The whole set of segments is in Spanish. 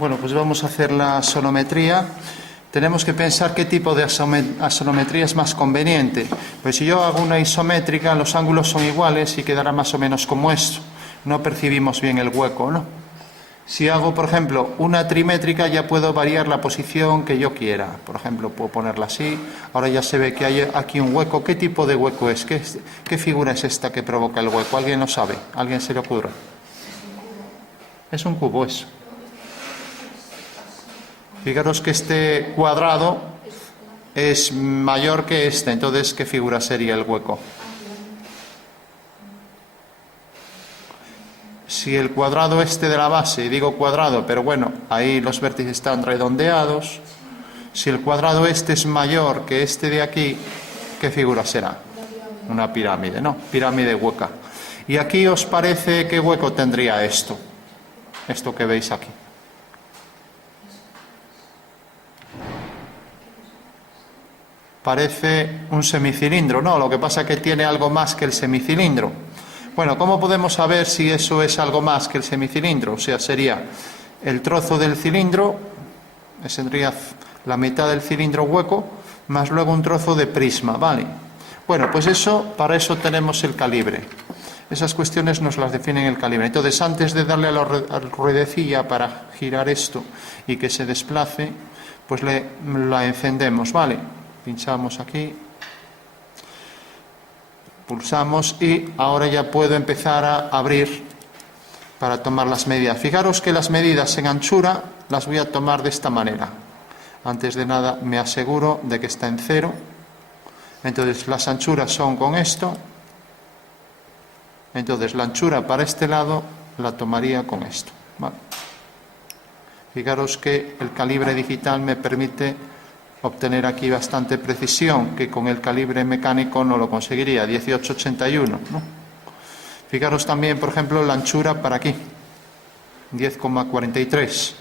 Bueno, pues vamos a hacer la sonometría. Tenemos que pensar qué tipo de sonometría es más conveniente. Pues si yo hago una isométrica, los ángulos son iguales y quedará más o menos como esto. No percibimos bien el hueco, ¿no? Si hago, por ejemplo, una trimétrica, ya puedo variar la posición que yo quiera. Por ejemplo, puedo ponerla así. Ahora ya se ve que hay aquí un hueco. ¿Qué tipo de hueco es? ¿Qué figura es esta que provoca el hueco? ¿Alguien lo sabe? ¿Alguien se le ocurre? Es un cubo, eso. Fijaros que este cuadrado es mayor que este. Entonces, ¿qué figura sería el hueco? Si el cuadrado este de la base, digo cuadrado, pero bueno, ahí los vértices están redondeados. Si el cuadrado este es mayor que este de aquí, ¿qué figura será? Una pirámide, ¿no? Pirámide hueca. ¿Y aquí os parece qué hueco tendría esto? Esto que veis aquí. Parece un semicilindro, ¿no? Lo que pasa es que tiene algo más que el semicilindro. Bueno, ¿cómo podemos saber si eso es algo más que el semicilindro? O sea, sería el trozo del cilindro, sería la mitad del cilindro hueco, más luego un trozo de prisma, ¿vale? Bueno, pues eso, para eso tenemos el calibre. Esas cuestiones nos las define el calibre. Entonces, antes de darle a la ruedecilla para girar esto y que se desplace, pues la encendemos, ¿vale? Pinchamos aquí, pulsamos y ahora ya puedo empezar a abrir para tomar las medidas. Fijaros que las medidas en anchura las voy a tomar de esta manera. Antes de nada me aseguro de que está en 0. Entonces las anchuras son con esto. Entonces la anchura para este lado la tomaría con esto. ¿Vale? Fijaros que el calibre digital me permite obtener aquí bastante precisión, que con el calibre mecánico no lo conseguiría, 1881, ¿no? Fijaros también, por ejemplo, la anchura para aquí, 10,43.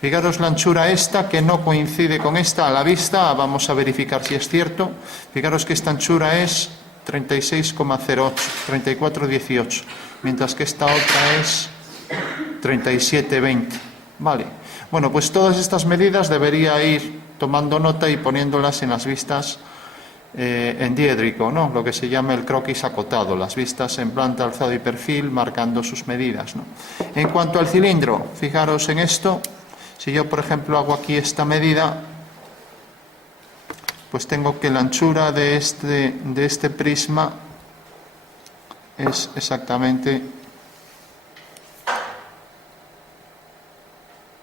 Fijaros la anchura esta, que no coincide con esta a la vista, vamos a verificar si es cierto. Fijaros que esta anchura es 36,08, 34,18, mientras que esta otra es 37,20. Vale. Bueno, pues todas estas medidas debería ir tomando nota y poniéndolas en las vistas en diédrico, ¿no? Lo que se llama el croquis acotado, las vistas en planta, alzado y perfil, marcando sus medidas, ¿no? En cuanto al cilindro, fijaros en esto. Si yo, por ejemplo, hago aquí esta medida, pues tengo que la anchura de este prisma es exactamente,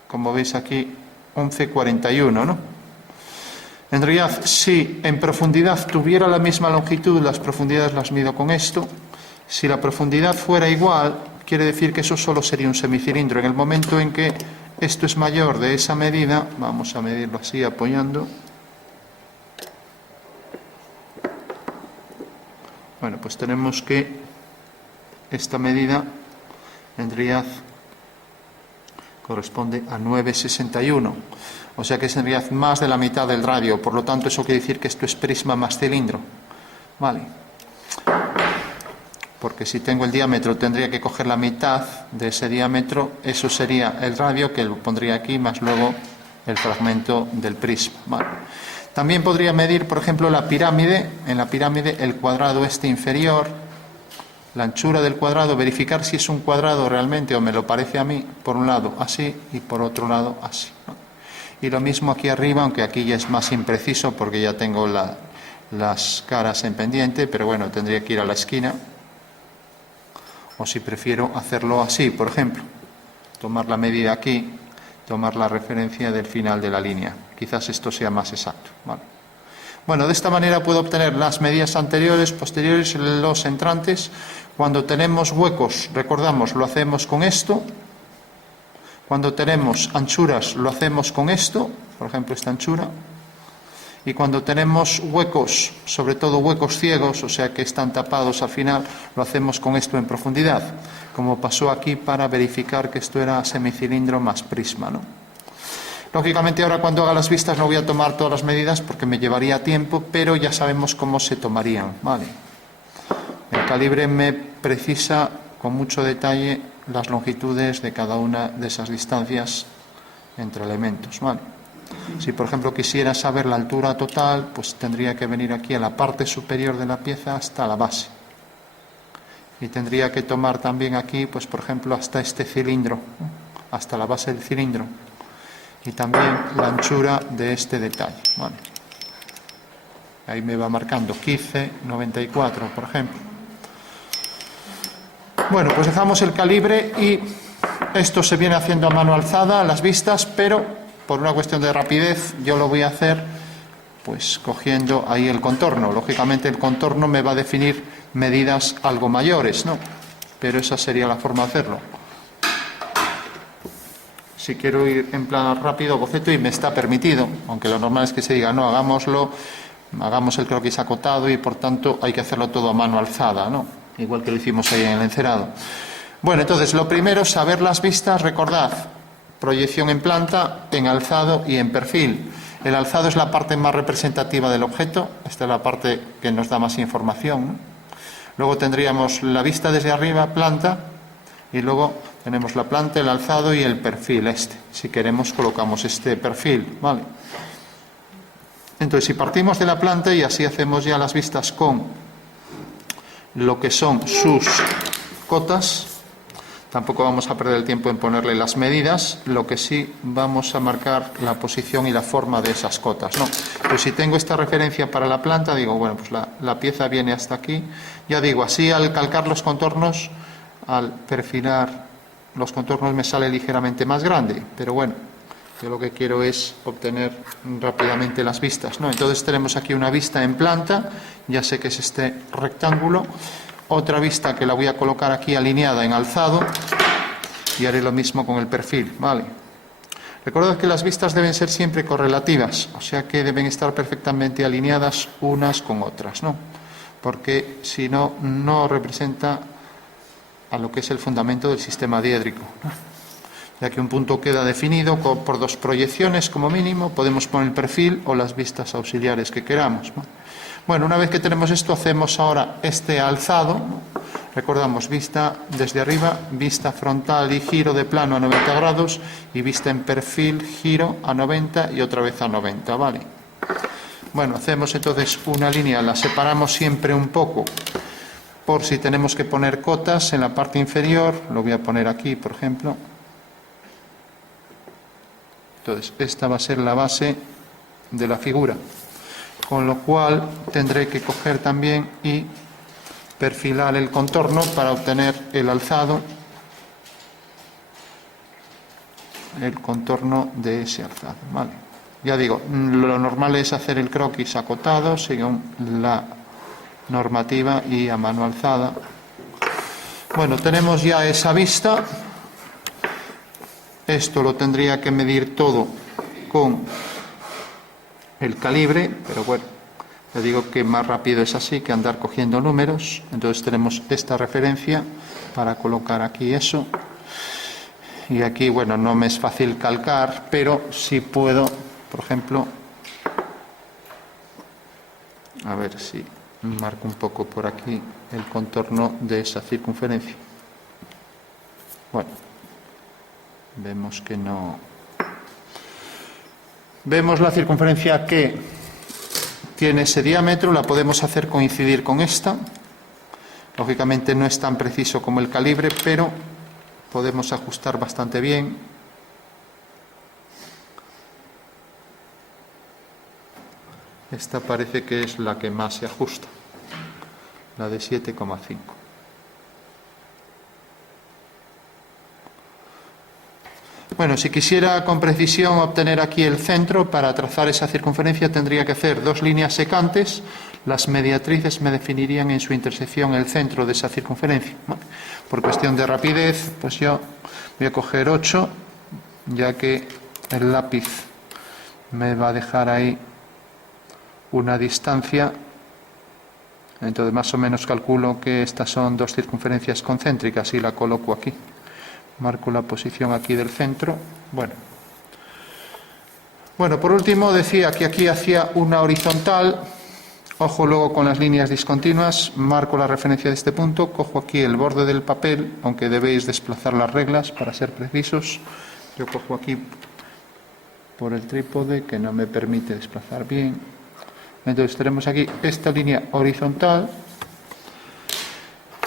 como veis aquí, 11,41, ¿no? En realidad, si en profundidad tuviera la misma longitud, las profundidades las mido con esto. Si la profundidad fuera igual, quiere decir que eso solo sería un semicilindro. En el momento en que esto es mayor de esa medida, vamos a medirlo así, apoyando. Bueno, pues tenemos que esta medida, en realidad, corresponde a 9,61. O sea que es en realidad más de la mitad del radio. Por lo tanto, eso quiere decir que esto es prisma más cilindro. Vale. Porque si tengo el diámetro, tendría que coger la mitad de ese diámetro. Eso sería el radio, que lo pondría aquí, más luego el fragmento del prisma. Vale. También podría medir, por ejemplo, la pirámide. En la pirámide, el cuadrado este inferior, la anchura del cuadrado, verificar si es un cuadrado realmente o me lo parece a mí, por un lado así y por otro lado así, ¿no? Y lo mismo aquí arriba, aunque aquí ya es más impreciso porque ya tengo las caras en pendiente, pero bueno, tendría que ir a la esquina. O si prefiero hacerlo así, por ejemplo, tomar la medida aquí, tomar la referencia del final de la línea. Quizás esto sea más exacto, ¿vale? Bueno, de esta manera puedo obtener las medidas anteriores, posteriores, los entrantes. Cuando tenemos huecos, recordamos, lo hacemos con esto. Cuando tenemos anchuras, lo hacemos con esto, por ejemplo, esta anchura. Y cuando tenemos huecos, sobre todo huecos ciegos, o sea que están tapados al final, lo hacemos con esto en profundidad, como pasó aquí para verificar que esto era semicilindro más prisma, ¿no? Lógicamente ahora cuando haga las vistas no voy a tomar todas las medidas porque me llevaría tiempo, pero ya sabemos cómo se tomarían, ¿vale? El calibre me precisa con mucho detalle las longitudes de cada una de esas distancias entre elementos, ¿vale? Si por ejemplo quisiera saber la altura total, pues tendría que venir aquí a la parte superior de la pieza hasta la base. Y tendría que tomar también aquí, pues por ejemplo, hasta este cilindro, ¿no? Hasta la base del cilindro. Y también la anchura de este detalle, ¿vale? Ahí me va marcando 15,94, por ejemplo. Bueno, pues dejamos el calibre y esto se viene haciendo a mano alzada a las vistas, pero por una cuestión de rapidez yo lo voy a hacer pues cogiendo ahí el contorno. Lógicamente el contorno me va a definir medidas algo mayores, ¿no? Pero esa sería la forma de hacerlo. Si quiero ir en plan rápido, boceto, y me está permitido, aunque lo normal es que se diga, no, hagámoslo, hagamos el croquis acotado y por tanto hay que hacerlo todo a mano alzada, ¿no? Igual que lo hicimos ahí en el encerado. Bueno, entonces lo primero, saber las vistas, recordad, proyección en planta, en alzado y en perfil. El alzado es la parte más representativa del objeto, esta es la parte que nos da más información, ¿no? Luego tendríamos la vista desde arriba, planta, y luego tenemos la planta, el alzado y el perfil este. Si queremos colocamos este perfil, ¿vale? Entonces si partimos de la planta y así hacemos ya las vistas con lo que son sus cotas, tampoco vamos a perder el tiempo en ponerle las medidas, lo que sí vamos a marcar la posición y la forma de esas cotas, ¿no? Pues si tengo esta referencia para la planta, digo, bueno, pues la pieza viene hasta aquí. Ya digo, así al calcar los contornos, al perfilar los contornos me sale ligeramente más grande, pero bueno, yo lo que quiero es obtener rápidamente las vistas, ¿no? Entonces tenemos aquí una vista en planta, ya sé que es este rectángulo, otra vista que la voy a colocar aquí alineada en alzado y haré lo mismo con el perfil, ¿vale? Recordad que las vistas deben ser siempre correlativas, o sea que deben estar perfectamente alineadas unas con otras, ¿no? Porque si no, no representa a lo que es el fundamento del sistema diédrico, ¿no? Ya que un punto queda definido por dos proyecciones como mínimo, podemos poner el perfil o las vistas auxiliares que queramos, ¿no? Bueno, una vez que tenemos esto, hacemos ahora este alzado, ¿no? Recordamos, vista desde arriba, vista frontal y giro de plano a 90 grados, y vista en perfil, giro a 90 y otra vez a 90, ¿vale? Bueno, hacemos entonces una línea, la separamos siempre un poco, por si tenemos que poner cotas en la parte inferior, lo voy a poner aquí, por ejemplo. Entonces, esta va a ser la base de la figura, con lo cual tendré que coger también y perfilar el contorno para obtener el alzado, el contorno de ese alzado, ¿vale? Ya digo, lo normal es hacer el croquis acotado según la normativa y a mano alzada. Bueno, tenemos ya esa vista. Esto lo tendría que medir todo con el calibre, pero bueno, le digo que más rápido es así que andar cogiendo números. Entonces tenemos esta referencia para colocar aquí eso. Y aquí, bueno, no me es fácil calcar, pero sí puedo, por ejemplo, a ver si marco un poco por aquí el contorno de esa circunferencia. Bueno, vemos que no. Vemos la circunferencia que tiene ese diámetro, la podemos hacer coincidir con esta. Lógicamente no es tan preciso como el calibre, pero podemos ajustar bastante bien. Esta parece que es la que más se ajusta, la de 7,5. Bueno, si quisiera con precisión obtener aquí el centro, para trazar esa circunferencia tendría que hacer dos líneas secantes. Las mediatrices me definirían en su intersección el centro de esa circunferencia. Por cuestión de rapidez, pues yo voy a coger 8, ya que el lápiz me va a dejar ahí una distancia. Entonces más o menos calculo que estas son dos circunferencias concéntricas y la coloco aquí. Marco la posición aquí del centro. Bueno, por último decía que aquí hacía una horizontal. Ojo luego con las líneas discontinuas. Marco la referencia de este punto. Cojo aquí el borde del papel, aunque debéis desplazar las reglas para ser precisos. Yo cojo aquí por el trípode que no me permite desplazar bien. Entonces tenemos aquí esta línea horizontal.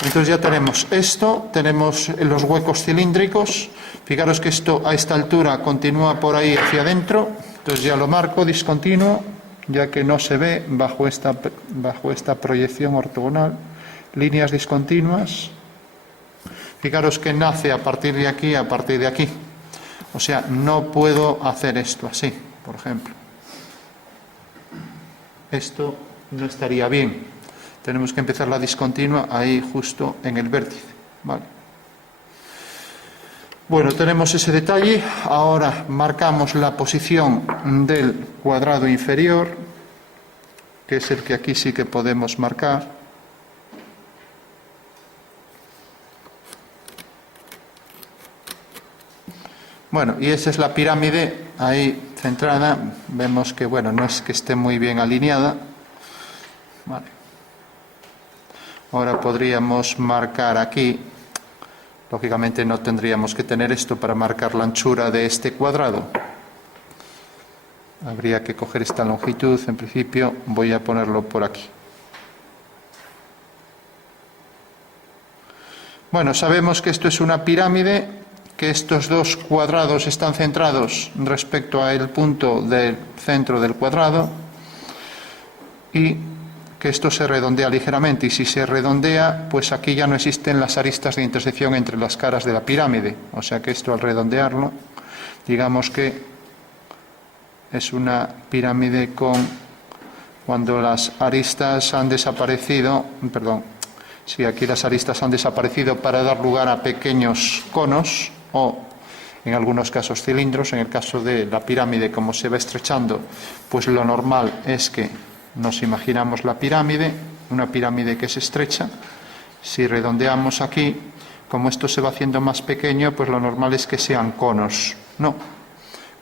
Entonces ya tenemos esto, tenemos los huecos cilíndricos. Fijaros que esto a esta altura continúa por ahí hacia adentro. Entonces ya lo marco discontinuo, ya que no se ve bajo esta proyección ortogonal. Líneas discontinuas. Fijaros que nace a partir de aquí, a partir de aquí. O sea, no puedo hacer esto así, por ejemplo. Esto no estaría bien. Tenemos que empezar la discontinua ahí justo en el vértice. Vale. Bueno, tenemos ese detalle. Ahora marcamos la posición del cuadrado inferior, que es el que aquí sí que podemos marcar. Bueno, y esa es la pirámide ahí centrada. Vemos que, bueno, no es que esté muy bien alineada. Vale. Ahora podríamos marcar aquí. Lógicamente no tendríamos que tener esto para marcar la anchura de este cuadrado. Habría que coger esta longitud. En principio voy a ponerlo por aquí. Bueno, sabemos que esto es una pirámide, que estos dos cuadrados están centrados respecto al punto del centro del cuadrado y que esto se redondea ligeramente, y si se redondea, pues aquí ya no existen las aristas de intersección entre las caras de la pirámide, o sea que esto al redondearlo, digamos que es una pirámide cuando las aristas han desaparecido, si aquí las aristas han desaparecido para dar lugar a pequeños conos, o en algunos casos cilindros. En el caso de la pirámide, como se va estrechando, pues lo normal es que nos imaginamos la pirámide, una pirámide que se estrecha. Si redondeamos aquí, como esto se va haciendo más pequeño, pues lo normal es que sean conos, ¿no?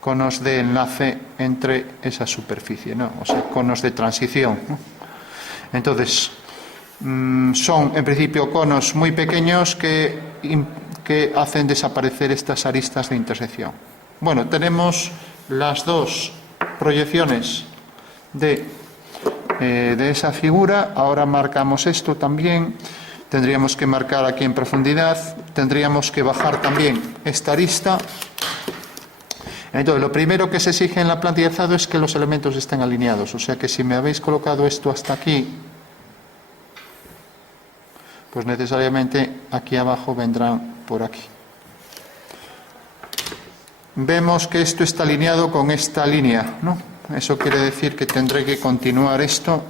Conos de enlace entre esa superficie, ¿no? O sea, conos de transición, ¿no? Entonces, son en principio conos muy pequeños que hacen desaparecer estas aristas de intersección. Bueno, tenemos las dos proyecciones de esa figura. Ahora marcamos esto también. Tendríamos que marcar aquí en profundidad. Tendríamos que bajar también esta arista. Entonces, lo primero que se exige en la planta de alzado es que los elementos estén alineados. O sea que si me habéis colocado esto hasta aquí, pues necesariamente aquí abajo vendrán por aquí. Vemos que esto está alineado con esta línea, ¿no? Eso quiere decir que tendré que continuar esto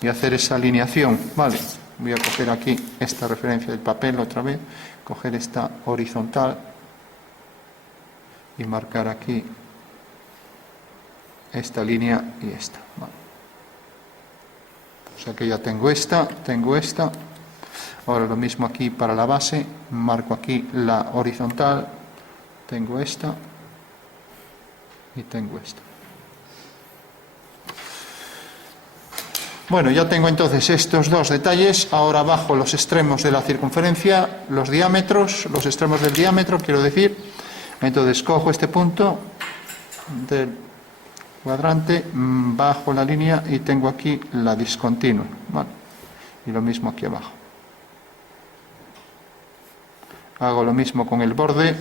y hacer esa alineación. Vale, voy a coger aquí esta referencia del papel otra vez, coger esta horizontal y marcar aquí esta línea y esta. Vale. O sea que ya tengo esta. Ahora lo mismo aquí para la base, marco aquí la horizontal, tengo esta y tengo esta. Bueno, ya tengo entonces estos dos detalles. Ahora bajo los extremos de la circunferencia, los diámetros, los extremos del diámetro, quiero decir. Entonces cojo este punto del cuadrante, bajo la línea y tengo aquí la discontinua, ¿vale? Y lo mismo aquí abajo. Hago lo mismo con el borde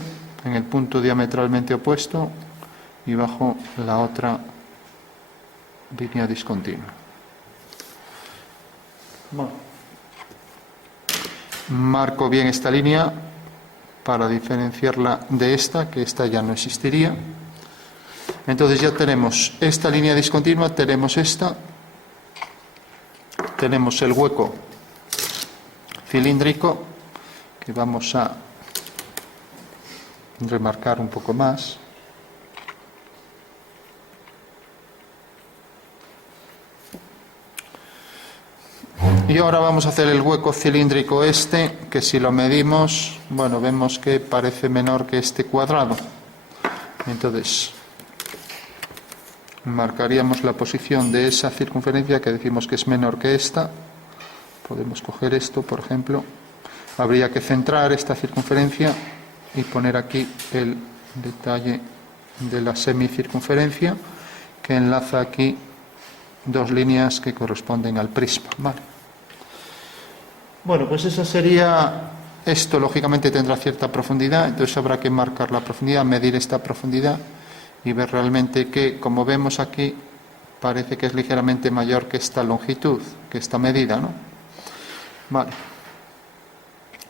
en el punto diametralmente opuesto y bajo la otra línea discontinua. Bueno. Marco bien esta línea para diferenciarla de esta, que esta ya no existiría. Entonces ya tenemos esta línea discontinua, tenemos esta, tenemos el hueco cilíndrico que vamos a remarcar un poco más. Y ahora vamos a hacer el hueco cilíndrico este, que si lo medimos, bueno, vemos que parece menor que este cuadrado. Entonces, marcaríamos la posición de esa circunferencia que decimos que es menor que esta. Podemos coger esto, por ejemplo. Habría que centrar esta circunferencia y poner aquí el detalle de la semicircunferencia que enlaza aquí dos líneas que corresponden al prisma. Vale. Bueno, pues esa sería... Esto lógicamente tendrá cierta profundidad, entonces habrá que marcar la profundidad, medir esta profundidad y ver realmente que, como vemos aquí, parece que es ligeramente mayor que esta longitud, que esta medida, ¿no? Vale.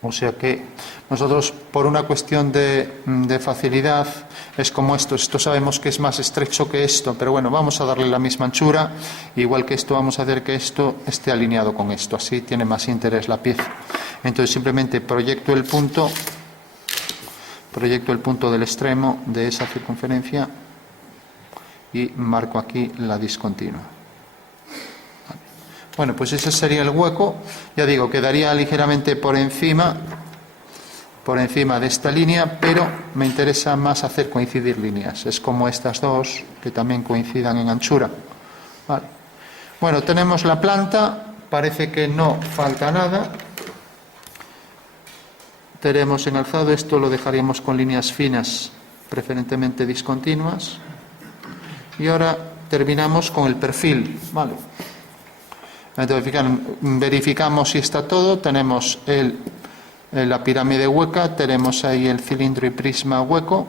O sea que nosotros, por una cuestión de facilidad, es como esto sabemos que es más estrecho que esto, pero bueno, vamos a darle la misma anchura, igual que esto vamos a hacer que esto esté alineado con esto, así tiene más interés la pieza. Entonces simplemente proyecto el punto del extremo de esa circunferencia y marco aquí la discontinua. Bueno, pues ese sería el hueco. Ya digo, quedaría ligeramente por encima de esta línea, pero me interesa más hacer coincidir líneas. Es como estas dos, que también coincidan en anchura. Vale. Bueno, tenemos la planta, parece que no falta nada. Tenemos en alzado, esto lo dejaríamos con líneas finas, preferentemente discontinuas. Y ahora terminamos con el perfil. Vale. Entonces, verificamos si está todo. Tenemos la pirámide hueca, tenemos ahí el cilindro y prisma hueco,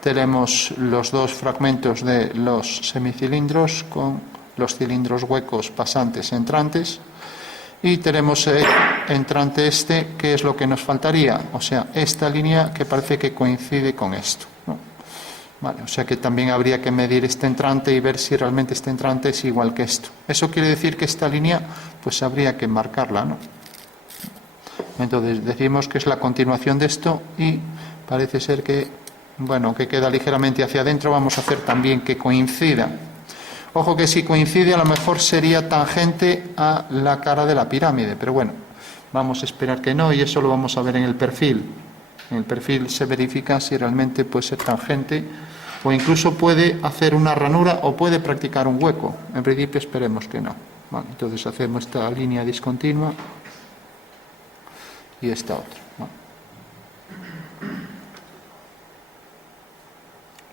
tenemos los dos fragmentos de los semicilindros con los cilindros huecos pasantes entrantes, y tenemos el entrante este, que es lo que nos faltaría, o sea, esta línea que parece que coincide con esto, ¿no? Vale, o sea que también habría que medir este entrante y ver si realmente este entrante es igual que esto. Eso quiere decir que esta línea pues habría que marcarla, ¿no? Entonces decimos que es la continuación de esto y parece ser que, bueno, que queda ligeramente hacia adentro. Vamos a hacer también que coincida. Ojo que si coincide a lo mejor sería tangente a la cara de la pirámide, pero bueno, vamos a esperar que no, y eso lo vamos a ver en el perfil. En el perfil se verifica si realmente puede ser tangente o incluso puede hacer una ranura o puede practicar un hueco. En principio esperemos que no. Vale, entonces hacemos esta línea discontinua y esta otra.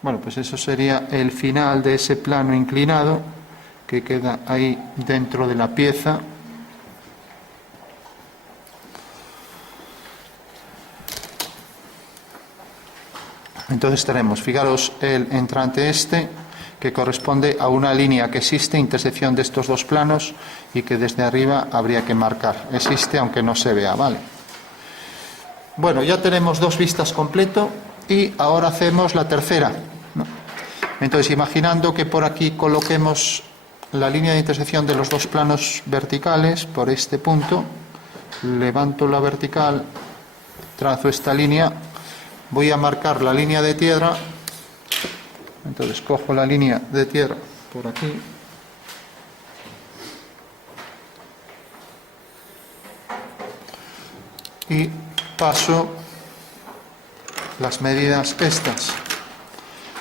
Bueno, pues eso sería el final de ese plano inclinado que queda ahí dentro de la pieza. Entonces tenemos, fijaros, el entrante este, que corresponde a una línea que existe, intersección de estos dos planos, y que desde arriba habría que marcar. Existe aunque no se vea, ¿vale? Bueno, ya tenemos dos vistas completo y ahora hacemos la tercera, ¿no? Entonces, imaginando que por aquí coloquemos la línea de intersección de los dos planos verticales, por este punto, levanto la vertical, trazo esta línea, voy a marcar la línea de tierra. Entonces cojo la línea de tierra por aquí y paso las medidas estas.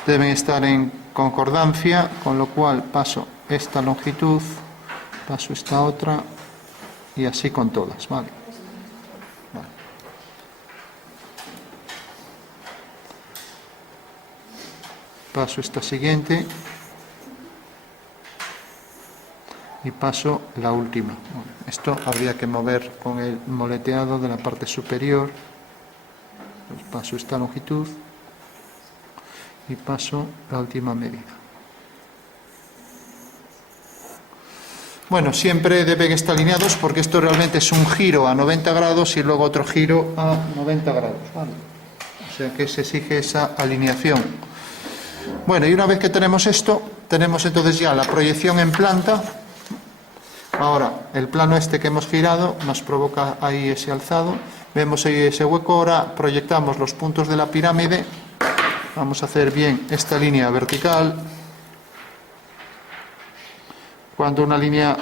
Deben estar en concordancia, con lo cual paso esta longitud, paso esta otra y así con todas, ¿vale? Paso esta siguiente y paso la última. Bueno, esto habría que mover con el moleteado de la parte superior. Pues paso esta longitud y paso la última medida. Bueno, siempre deben estar alineados porque esto realmente es un giro a 90 grados y luego otro giro a 90 grados, ¿vale? O sea que se exige esa alineación. Bueno, y una vez que tenemos esto, tenemos entonces ya la proyección en planta. Ahora, el plano este que hemos girado nos provoca ahí ese alzado. Vemos ahí ese hueco. Ahora proyectamos los puntos de la pirámide. Vamos a hacer bien esta línea vertical. Cuando una línea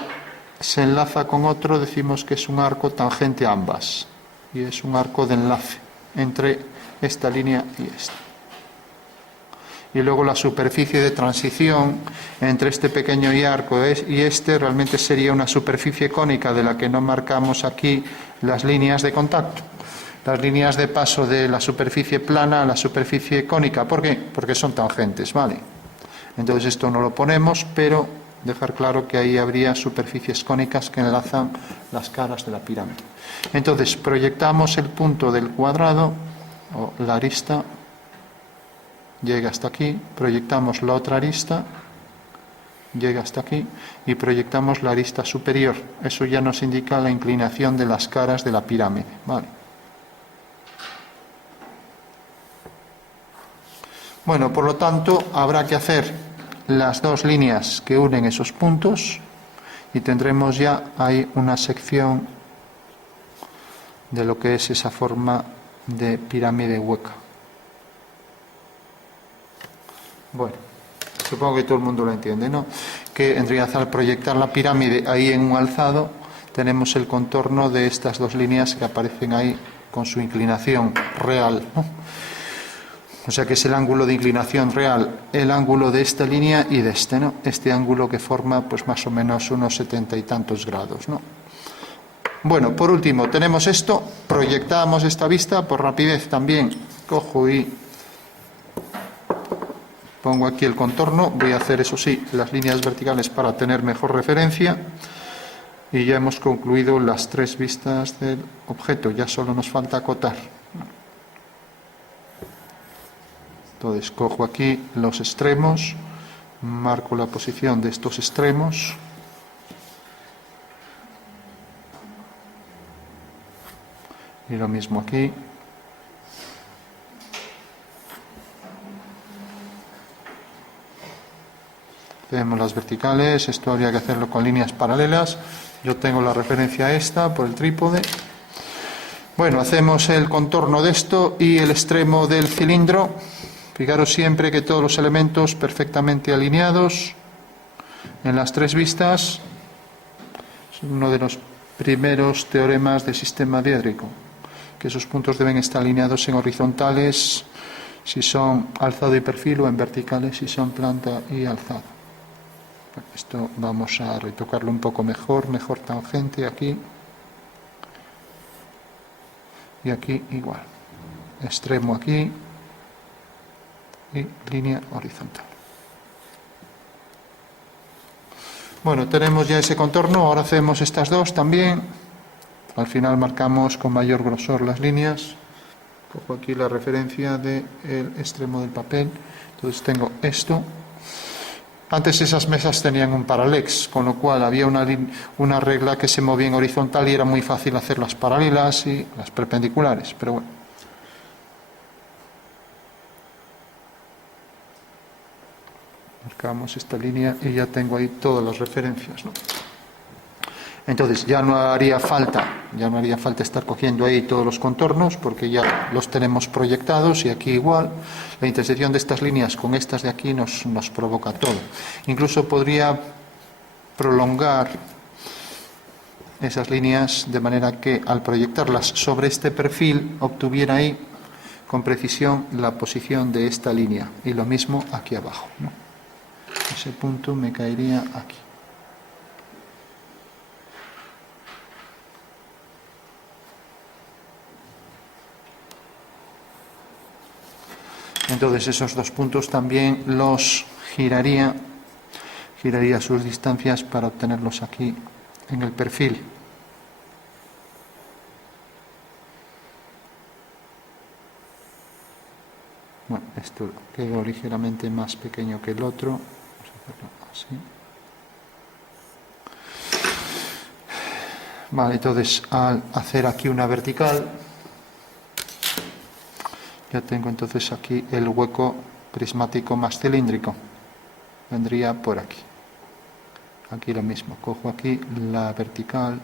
se enlaza con otro, decimos que es un arco tangente a ambas. Y es un arco de enlace entre esta línea y esta. Y luego la superficie de transición entre este pequeño arco y este realmente sería una superficie cónica de la que no marcamos aquí las líneas de contacto. las líneas de paso de la superficie plana a la superficie cónica. ¿Por qué? Porque son tangentes, ¿vale? Entonces esto no lo ponemos, pero dejar claro que ahí habría superficies cónicas que enlazan las caras de la pirámide. Entonces proyectamos el punto del cuadrado, o la arista, llega hasta aquí, proyectamos la otra arista, llega hasta aquí, y proyectamos la arista superior. Eso ya nos indica la inclinación de las caras de la pirámide, ¿vale? Bueno, por lo tanto, habrá que hacer las dos líneas que unen esos puntos y tendremos ya ahí una sección de lo que es esa forma de pirámide hueca. Bueno, supongo que todo el mundo lo entiende, ¿no? Que en realidad al proyectar la pirámide ahí en un alzado tenemos el contorno de estas dos líneas que aparecen ahí con su inclinación real, ¿no? O sea que es el ángulo de inclinación real, el ángulo de esta línea y de este, ¿no? Este ángulo que forma pues más o menos unos 70 y tantos grados, ¿no? Bueno, por último, tenemos esto, proyectamos esta vista, por rapidez también cojo y pongo aquí el contorno, voy a hacer eso sí, las líneas verticales para tener mejor referencia y ya hemos concluido las tres vistas del objeto, ya solo nos falta acotar. Entonces cojo aquí los extremos, marco la posición de estos extremos y lo mismo aquí. Tenemos las verticales, esto habría que hacerlo con líneas paralelas. Yo tengo la referencia esta por el trípode. Bueno, hacemos el contorno de esto y el extremo del cilindro. Fijaros siempre que todos los elementos perfectamente alineados en las tres vistas. Es uno de los primeros teoremas del sistema diédrico, que esos puntos deben estar alineados en horizontales si son alzado y perfil o en verticales si son planta y alzado. Esto vamos a retocarlo un poco mejor tangente aquí y aquí igual, extremo aquí y línea horizontal. Bueno, tenemos ya ese contorno, ahora hacemos estas dos también. Al final marcamos con mayor grosor las líneas. Cojo aquí la referencia del extremo del papel. Entonces tengo esto. Antes esas mesas tenían un paralex, con lo cual había una regla que se movía en horizontal y era muy fácil hacer las paralelas y las perpendiculares, pero bueno. Marcamos esta línea y ya tengo ahí todas las referencias, ¿no? Entonces ya no haría falta estar cogiendo ahí todos los contornos porque ya los tenemos proyectados y aquí igual la intersección de estas líneas con estas de aquí nos provoca todo. Incluso podría prolongar esas líneas de manera que al proyectarlas sobre este perfil obtuviera ahí con precisión la posición de esta línea y lo mismo aquí abajo, ¿no? Ese punto me caería aquí. Entonces esos dos puntos también los giraría sus distancias para obtenerlos aquí en el perfil. Bueno, esto quedó ligeramente más pequeño que el otro. Vamos a hacerlo así. Vale, entonces al hacer aquí una vertical, ya tengo entonces aquí el hueco prismático más cilíndrico. Vendría por aquí. Aquí lo mismo. Cojo aquí la vertical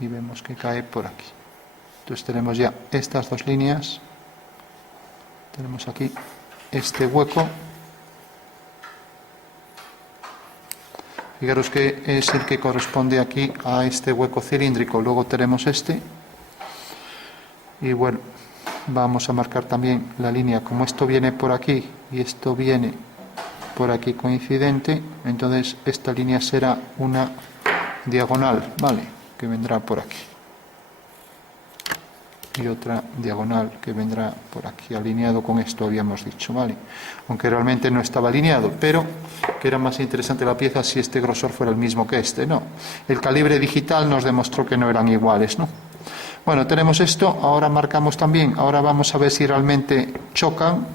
y vemos que cae por aquí. Entonces tenemos ya estas dos líneas. Tenemos aquí este hueco. Fijaros que es el que corresponde aquí a este hueco cilíndrico. Luego tenemos este. Y bueno, vamos a marcar también la línea. Como esto viene por aquí y esto viene por aquí coincidente, entonces esta línea será una diagonal, ¿vale? Que vendrá por aquí. y otra diagonal que vendrá por aquí, alineado con esto habíamos dicho, ¿vale? Aunque realmente no estaba alineado, pero que era más interesante la pieza si este grosor fuera el mismo que este, ¿no? El calibre digital nos demostró que no eran iguales, ¿no? Bueno, tenemos esto, ahora marcamos también, ahora vamos a ver si realmente chocan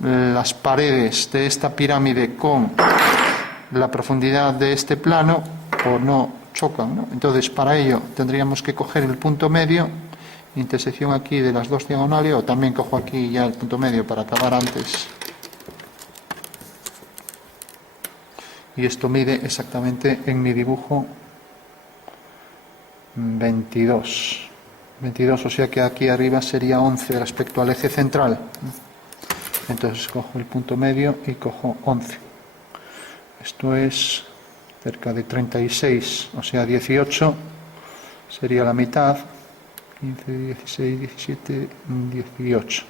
las paredes de esta pirámide con la profundidad de este plano o no chocan, ¿no? Entonces, para ello tendríamos que coger el punto medio, intersección aquí de las dos diagonales, o también cojo aquí ya el punto medio para acabar antes. Y esto mide exactamente en mi dibujo 22, o sea que aquí arriba sería 11 respecto al eje central. Entonces cojo el punto medio y cojo 11. Esto es cerca de 36, o sea 18 sería la mitad. 15, 16, 17, 18.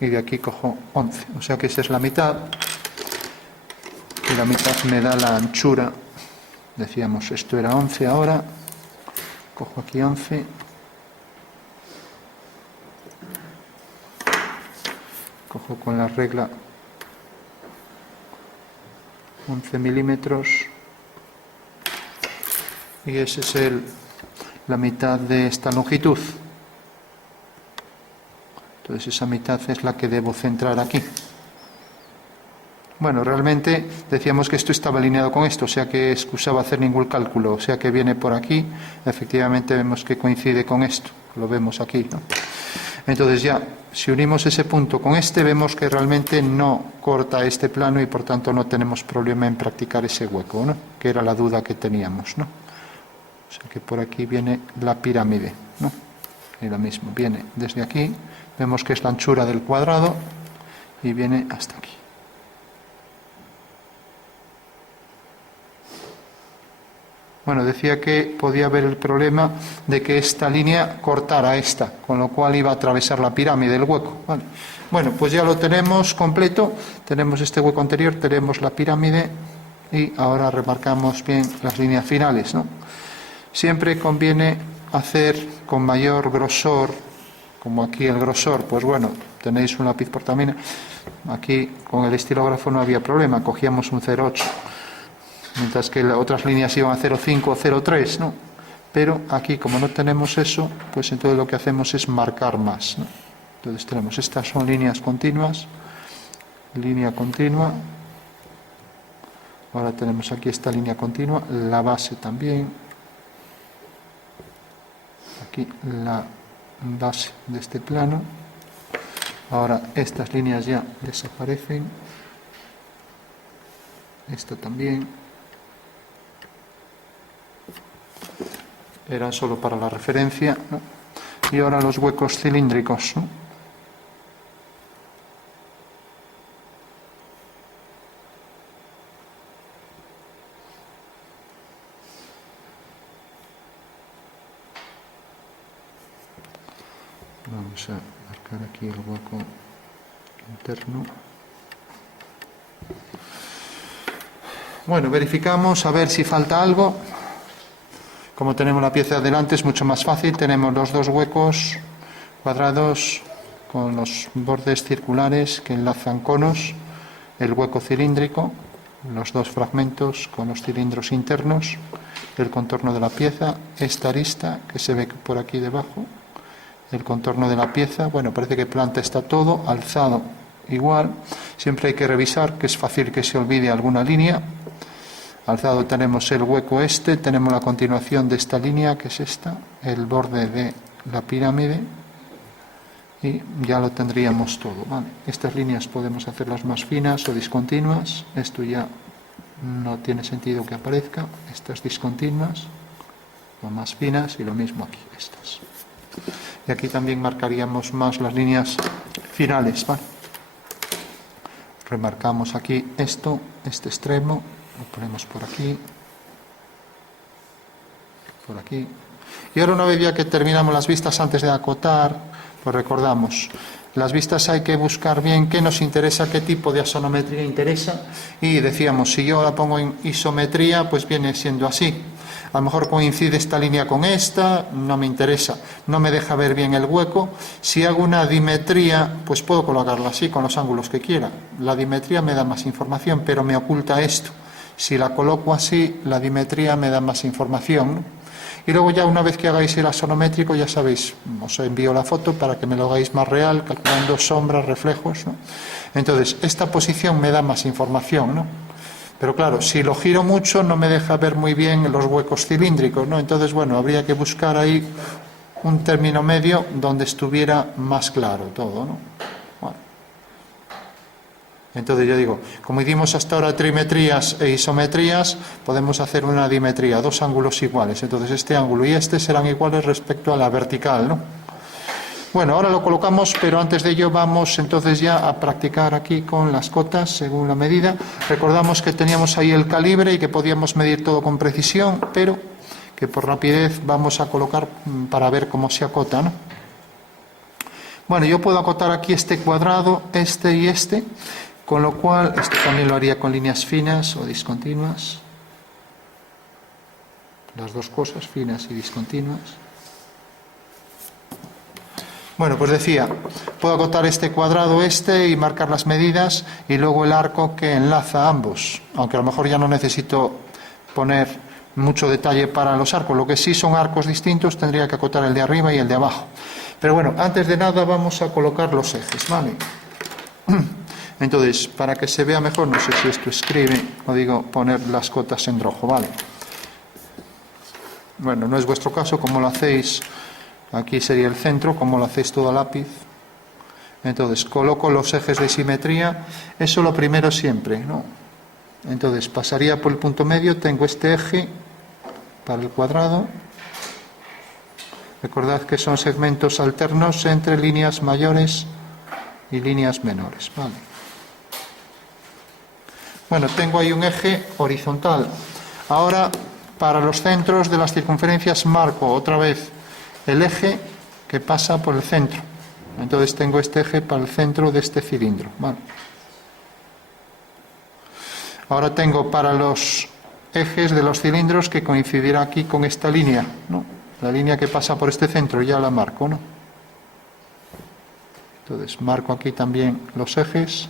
Y de aquí cojo 11, o sea que esa es la mitad. Y la mitad me da la anchura. Decíamos, esto era 11 ahora. Cojo aquí 11. Cojo con la regla 11 milímetros. Y ese es la mitad de esta longitud. Entonces esa mitad es la que debo centrar aquí. Bueno, realmente decíamos que esto estaba alineado con esto, o sea que excusaba hacer ningún cálculo, o sea que viene por aquí, efectivamente vemos que coincide con esto, lo vemos aquí, ¿no? Entonces ya, si unimos ese punto con este, vemos que realmente no corta este plano y por tanto no tenemos problema en practicar ese hueco, ¿no? Que era la duda que teníamos, ¿no? O sea que por aquí viene la pirámide, ¿no? Y lo mismo, viene desde aquí, vemos que es la anchura del cuadrado y viene hasta aquí. Bueno, decía que podía haber el problema de que esta línea cortara esta, con lo cual iba a atravesar la pirámide, el hueco. Vale. Bueno, pues ya lo tenemos completo, tenemos este hueco anterior, tenemos la pirámide y ahora remarcamos bien las líneas finales, ¿no? Siempre conviene hacer con mayor grosor, como aquí el grosor, pues bueno, tenéis un lápiz portamina, aquí con el estilógrafo no había problema, cogíamos un 0,8. Mientras que las otras líneas iban a 0,5 o 0,3, ¿no? Pero aquí, como no tenemos eso, pues entonces lo que hacemos es marcar más, ¿no? Entonces tenemos, estas son líneas continuas, línea continua, ahora tenemos aquí esta línea continua, la base también, aquí la base de este plano, ahora estas líneas ya desaparecen, esta también. Era solo para la referencia, ¿no? Y ahora los huecos cilíndricos, ¿no? Vamos a marcar aquí el hueco interno. Bueno, verificamos a ver si falta algo. Como tenemos la pieza delante es mucho más fácil, tenemos los dos huecos cuadrados con los bordes circulares que enlazan conos, el hueco cilíndrico, los dos fragmentos con los cilindros internos, el contorno de la pieza, esta arista que se ve por aquí debajo, el contorno de la pieza, bueno, parece que planta está todo, alzado igual, siempre hay que revisar que es fácil que se olvide alguna línea. Alzado tenemos el hueco este, tenemos la continuación de esta línea, que es esta, el borde de la pirámide, y ya lo tendríamos todo, ¿vale? Estas líneas podemos hacerlas más finas o discontinuas, esto ya no tiene sentido que aparezca, estas discontinuas, o más finas, y lo mismo aquí, estas. Y aquí también marcaríamos más las líneas finales, ¿vale? Remarcamos aquí esto, este extremo, lo ponemos por aquí, y ahora una vez ya que terminamos las vistas, antes de acotar, pues recordamos, las vistas hay que buscar bien qué nos interesa, qué tipo de axonometría interesa, y decíamos, si yo la pongo en isometría, pues viene siendo así. a lo mejor coincide esta línea con esta, no me interesa, no me deja ver bien el hueco. Si hago una dimetría, pues puedo colocarla así con los ángulos que quiera. La dimetría me da más información, pero me oculta esto. Si la coloco así, la dimetría me da más información, ¿no? Y luego ya una vez que hagáis el axonométrico, ya sabéis, os envío la foto para que me lo hagáis más real, calculando sombras, reflejos, ¿no? Entonces, esta posición me da más información, ¿no? Pero claro, si lo giro mucho no me deja ver muy bien los huecos cilíndricos, ¿no? Entonces, bueno, habría que buscar ahí un término medio donde estuviera más claro todo, ¿no? Bueno. Entonces yo digo, como hicimos hasta ahora trimetrías e isometrías, podemos hacer una dimetría, dos ángulos iguales. Entonces este ángulo y este serán iguales respecto a la vertical, ¿no? Bueno, ahora lo colocamos, pero antes de ello vamos entonces ya a practicar aquí con las cotas según la medida. Recordamos que teníamos ahí el calibre y que podíamos medir todo con precisión, pero que por rapidez vamos a colocar para ver cómo se acota, ¿no? Bueno, yo puedo acotar aquí este cuadrado, este y este, con lo cual, esto también lo haría con líneas finas o discontinuas. Las dos cosas, finas y discontinuas. Bueno, pues decía, puedo acotar este cuadrado este y marcar las medidas y luego el arco que enlaza ambos. Aunque a lo mejor ya no necesito poner mucho detalle para los arcos. Lo que sí son arcos distintos, tendría que acotar el de arriba y el de abajo. Pero bueno, antes de nada vamos a colocar los ejes, ¿vale? Entonces, para que se vea mejor, no sé si esto escribe, o digo, poner las cotas en rojo, ¿vale? Bueno, no es vuestro caso, como lo hacéis, aquí sería el centro, como lo hacéis todo a lápiz. Entonces, coloco los ejes de simetría, eso lo primero siempre, ¿no? Entonces, pasaría por el punto medio, tengo este eje para el cuadrado. Recordad que son segmentos alternos entre líneas mayores y líneas menores, ¿vale? Bueno, tengo ahí un eje horizontal. Ahora, para los centros de las circunferencias, marco otra vez el eje que pasa por el centro. Entonces tengo este eje para el centro de este cilindro, ¿vale? Ahora tengo para los ejes de los cilindros que coincidirá aquí con esta línea, ¿no? La línea que pasa por este centro, ya la marco, ¿no? Entonces marco aquí también los ejes.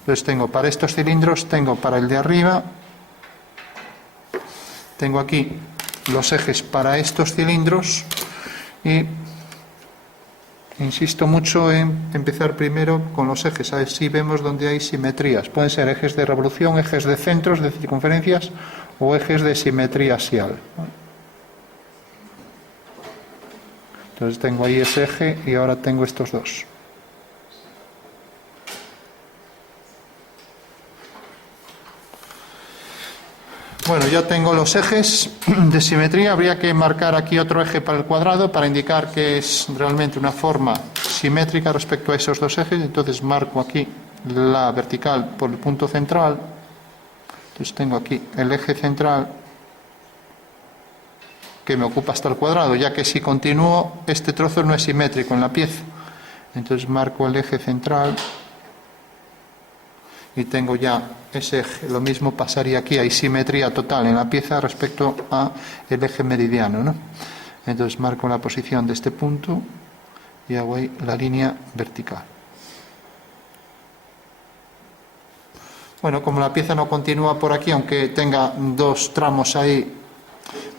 Entonces tengo para estos cilindros, tengo para el de arriba, tengo aquí los ejes para estos cilindros y insisto mucho en empezar primero con los ejes, a ver si vemos donde hay simetrías. Pueden ser ejes de revolución, ejes de centros, de circunferencias o ejes de simetría axial. Entonces tengo ahí ese eje y ahora tengo estos dos. Bueno, ya tengo los ejes de simetría. Habría que marcar aquí otro eje para el cuadrado para indicar que es realmente una forma simétrica respecto a esos dos ejes. Entonces marco aquí la vertical por el punto central. Entonces tengo aquí el eje central que me ocupa hasta el cuadrado, ya que si continúo este trozo no es simétrico en la pieza. Entonces marco el eje central y tengo ya ese eje. Lo mismo pasaría aquí, hay simetría total en la pieza respecto al eje meridiano, ¿no? Entonces marco la posición de este punto y hago ahí la línea vertical. Bueno, como la pieza no continúa por aquí, aunque tenga dos tramos ahí,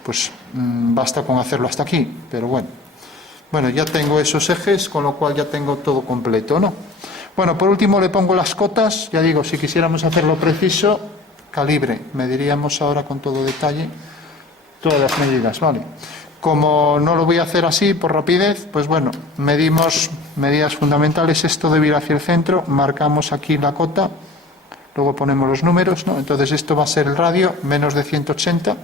pues basta con hacerlo hasta aquí, pero bueno. Bueno, ya tengo esos ejes, con lo cual ya tengo todo completo, ¿no? Bueno, por último le pongo las cotas. Ya digo, si quisiéramos hacerlo preciso, calibre. Mediríamos ahora con todo detalle todas las medidas, ¿vale? Como no lo voy a hacer así, por rapidez, pues bueno, medimos medidas fundamentales. Esto debe ir hacia el centro, marcamos aquí la cota, luego ponemos los números, ¿no? Entonces esto va a ser el radio, menos de 180.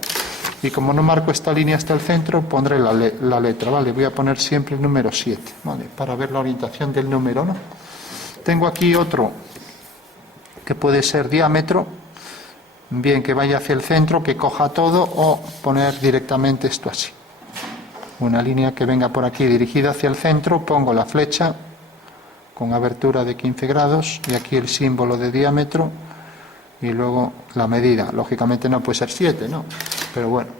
Y como no marco esta línea hasta el centro, pondré la letra, ¿vale? Voy a poner siempre el número 7, ¿vale? Para ver la orientación del número, ¿no? Tengo aquí otro que puede ser diámetro, bien que vaya hacia el centro, que coja todo, o poner directamente esto así. Una línea que venga por aquí dirigida hacia el centro, pongo la flecha con abertura de 15 grados y aquí el símbolo de diámetro y luego la medida. Lógicamente no puede ser 7, ¿no? Pero bueno.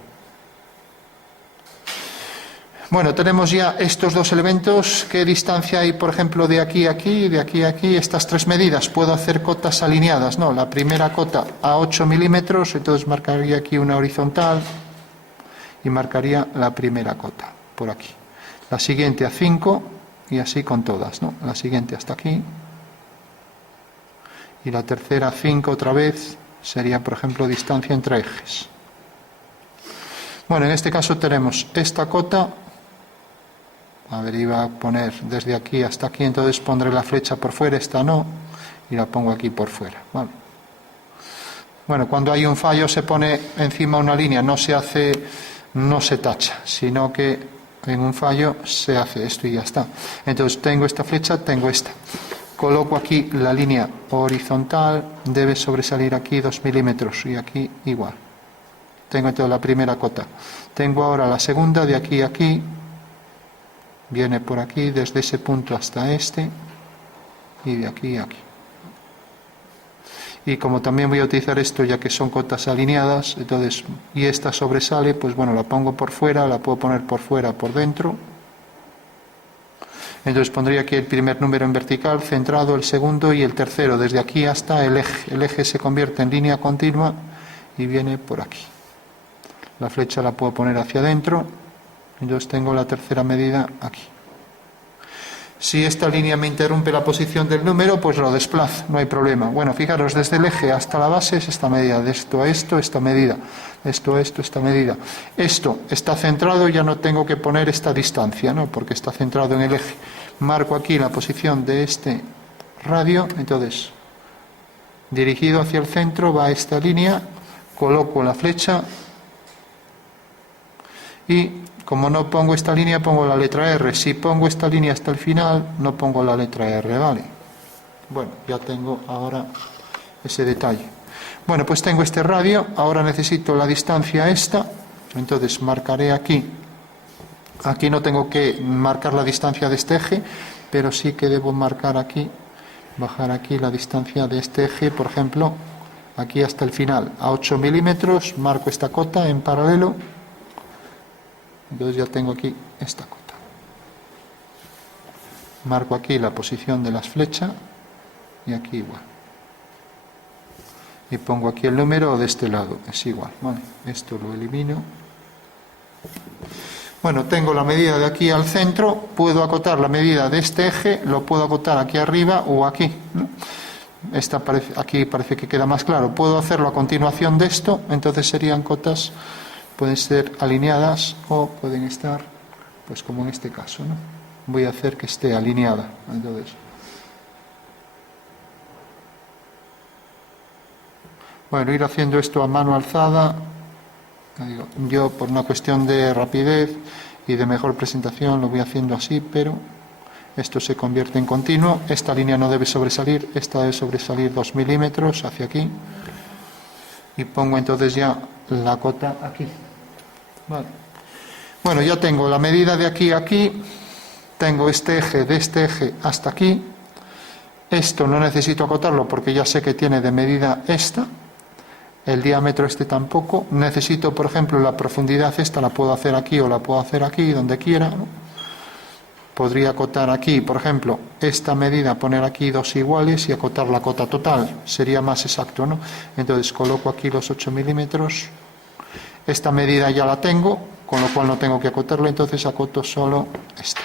Bueno, tenemos ya estos dos elementos. ¿Qué distancia hay, por ejemplo, de aquí a aquí y de aquí a aquí? Estas tres medidas. ¿Puedo hacer cotas alineadas? No, la primera cota a 8 milímetros, entonces marcaría aquí una horizontal y marcaría la primera cota, por aquí. La siguiente a 5 y así con todas, ¿no? La siguiente hasta aquí. Y la tercera a 5 otra vez, sería, por ejemplo, distancia entre ejes. Bueno, en este caso tenemos esta cota. A ver, iba a poner desde aquí hasta aquí, entonces pondré la flecha por fuera, esta no, y la pongo aquí por fuera. Vale. Bueno, cuando hay un fallo se pone encima una línea, no se tacha, sino que en un fallo se hace esto y ya está. Entonces tengo esta flecha, tengo esta. Coloco aquí la línea horizontal, debe sobresalir aquí 2 milímetros y aquí igual. Tengo entonces la primera cota. Tengo ahora la segunda de aquí a aquí. Viene por aquí, desde ese punto hasta este, y de aquí a aquí. Y como también voy a utilizar esto, ya que son cotas alineadas, entonces, y esta sobresale, pues bueno, la pongo por fuera, la puedo poner por fuera, por dentro. Entonces pondría aquí el primer número en vertical, centrado, el segundo y el tercero, desde aquí hasta el eje. El eje se convierte en línea continua y viene por aquí. La flecha la puedo poner hacia adentro. Entonces tengo la tercera medida aquí. Si esta línea me interrumpe la posición del número, pues lo desplazo, no hay problema. Bueno, fijaros, desde el eje hasta la base es esta medida, de esto a esto, esta medida, esto a esto, esta medida. Esto está centrado, ya no tengo que poner esta distancia, ¿no? Porque está centrado en el eje. Marco aquí la posición de este radio, entonces, dirigido hacia el centro va esta línea, coloco la flecha y como no pongo esta línea, pongo la letra R. Si pongo esta línea hasta el final, no pongo la letra R, ¿vale? Bueno, ya tengo ahora ese detalle. Bueno, pues tengo este radio, ahora necesito la distancia esta, entonces marcaré aquí. Aquí no tengo que marcar la distancia de este eje, pero sí que debo marcar aquí, bajar aquí la distancia de este eje, por ejemplo, aquí hasta el final, a 8 milímetros, marco esta cota en paralelo. Entonces ya tengo aquí esta cota. Marco aquí la posición de las flechas y aquí igual. Y pongo aquí el número de este lado, es igual. Vale, esto lo elimino. Bueno, tengo la medida de aquí al centro, puedo acotar la medida de este eje, lo puedo acotar aquí arriba o aquí, ¿no? Aquí parece que queda más claro. Puedo hacerlo a continuación de esto, entonces serían cotas. Pueden ser alineadas o pueden estar, pues como en este caso, ¿no? Voy a hacer que esté alineada. Entonces, bueno, ir haciendo esto a mano alzada. Yo, por una cuestión de rapidez y de mejor presentación, lo voy haciendo así, pero esto se convierte en continuo. Esta línea no debe sobresalir, esta debe sobresalir 2 milímetros hacia aquí. Y pongo entonces ya la cota aquí. Vale. Bueno, ya tengo la medida de aquí a aquí, tengo este eje de este eje hasta aquí. Esto no necesito acotarlo porque ya sé que tiene de medida esta, el diámetro este tampoco. Necesito, por ejemplo, la profundidad esta, la puedo hacer aquí o la puedo hacer aquí, donde quiera, ¿no? Podría acotar aquí, por ejemplo, esta medida, poner aquí 2 iguales y acotar la cota total, sería más exacto, ¿no? Entonces coloco aquí los 8 milímetros. Esta medida ya la tengo, con lo cual no tengo que acotarla, entonces acoto solo esta.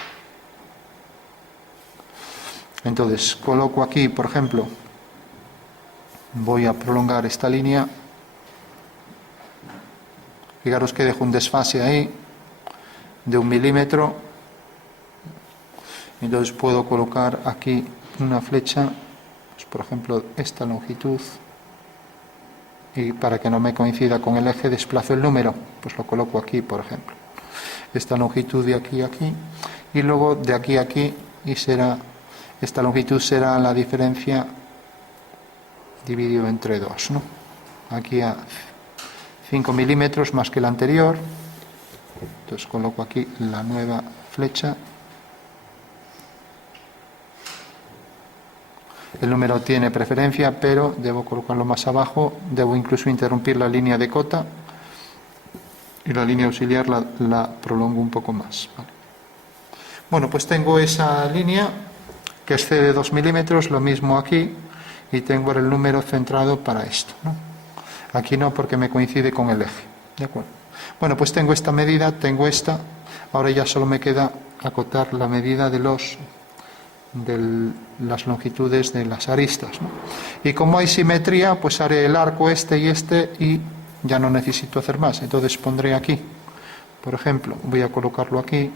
Entonces coloco aquí, por ejemplo, voy a prolongar esta línea. Fijaros que dejo un desfase ahí de 1 milímetro. Entonces puedo colocar aquí una flecha, pues por ejemplo esta longitud. Y para que no me coincida con el eje, desplazo el número, pues lo coloco aquí, por ejemplo. Esta longitud de aquí a aquí, y luego de aquí a aquí, y esta longitud será la diferencia dividido entre 2, ¿no? Aquí a 5 milímetros más que la anterior, entonces coloco aquí la nueva flecha. el número tiene preferencia, pero debo colocarlo más abajo, debo incluso interrumpir la línea de cota y la línea auxiliar la prolongo un poco más. ¿Vale? Bueno, pues tengo esa línea que excede 2 milímetros, lo mismo aquí, y tengo el número centrado para esto, ¿no? Aquí no, porque me coincide con el eje. ¿De acuerdo? Bueno, pues tengo esta medida, tengo esta, ahora ya solo me queda acotar la medida de las longitudes de las aristas, ¿no? Y como hay simetría, pues haré el arco este y ya no necesito hacer más. Entonces pondré aquí, por ejemplo, voy a colocarlo aquí,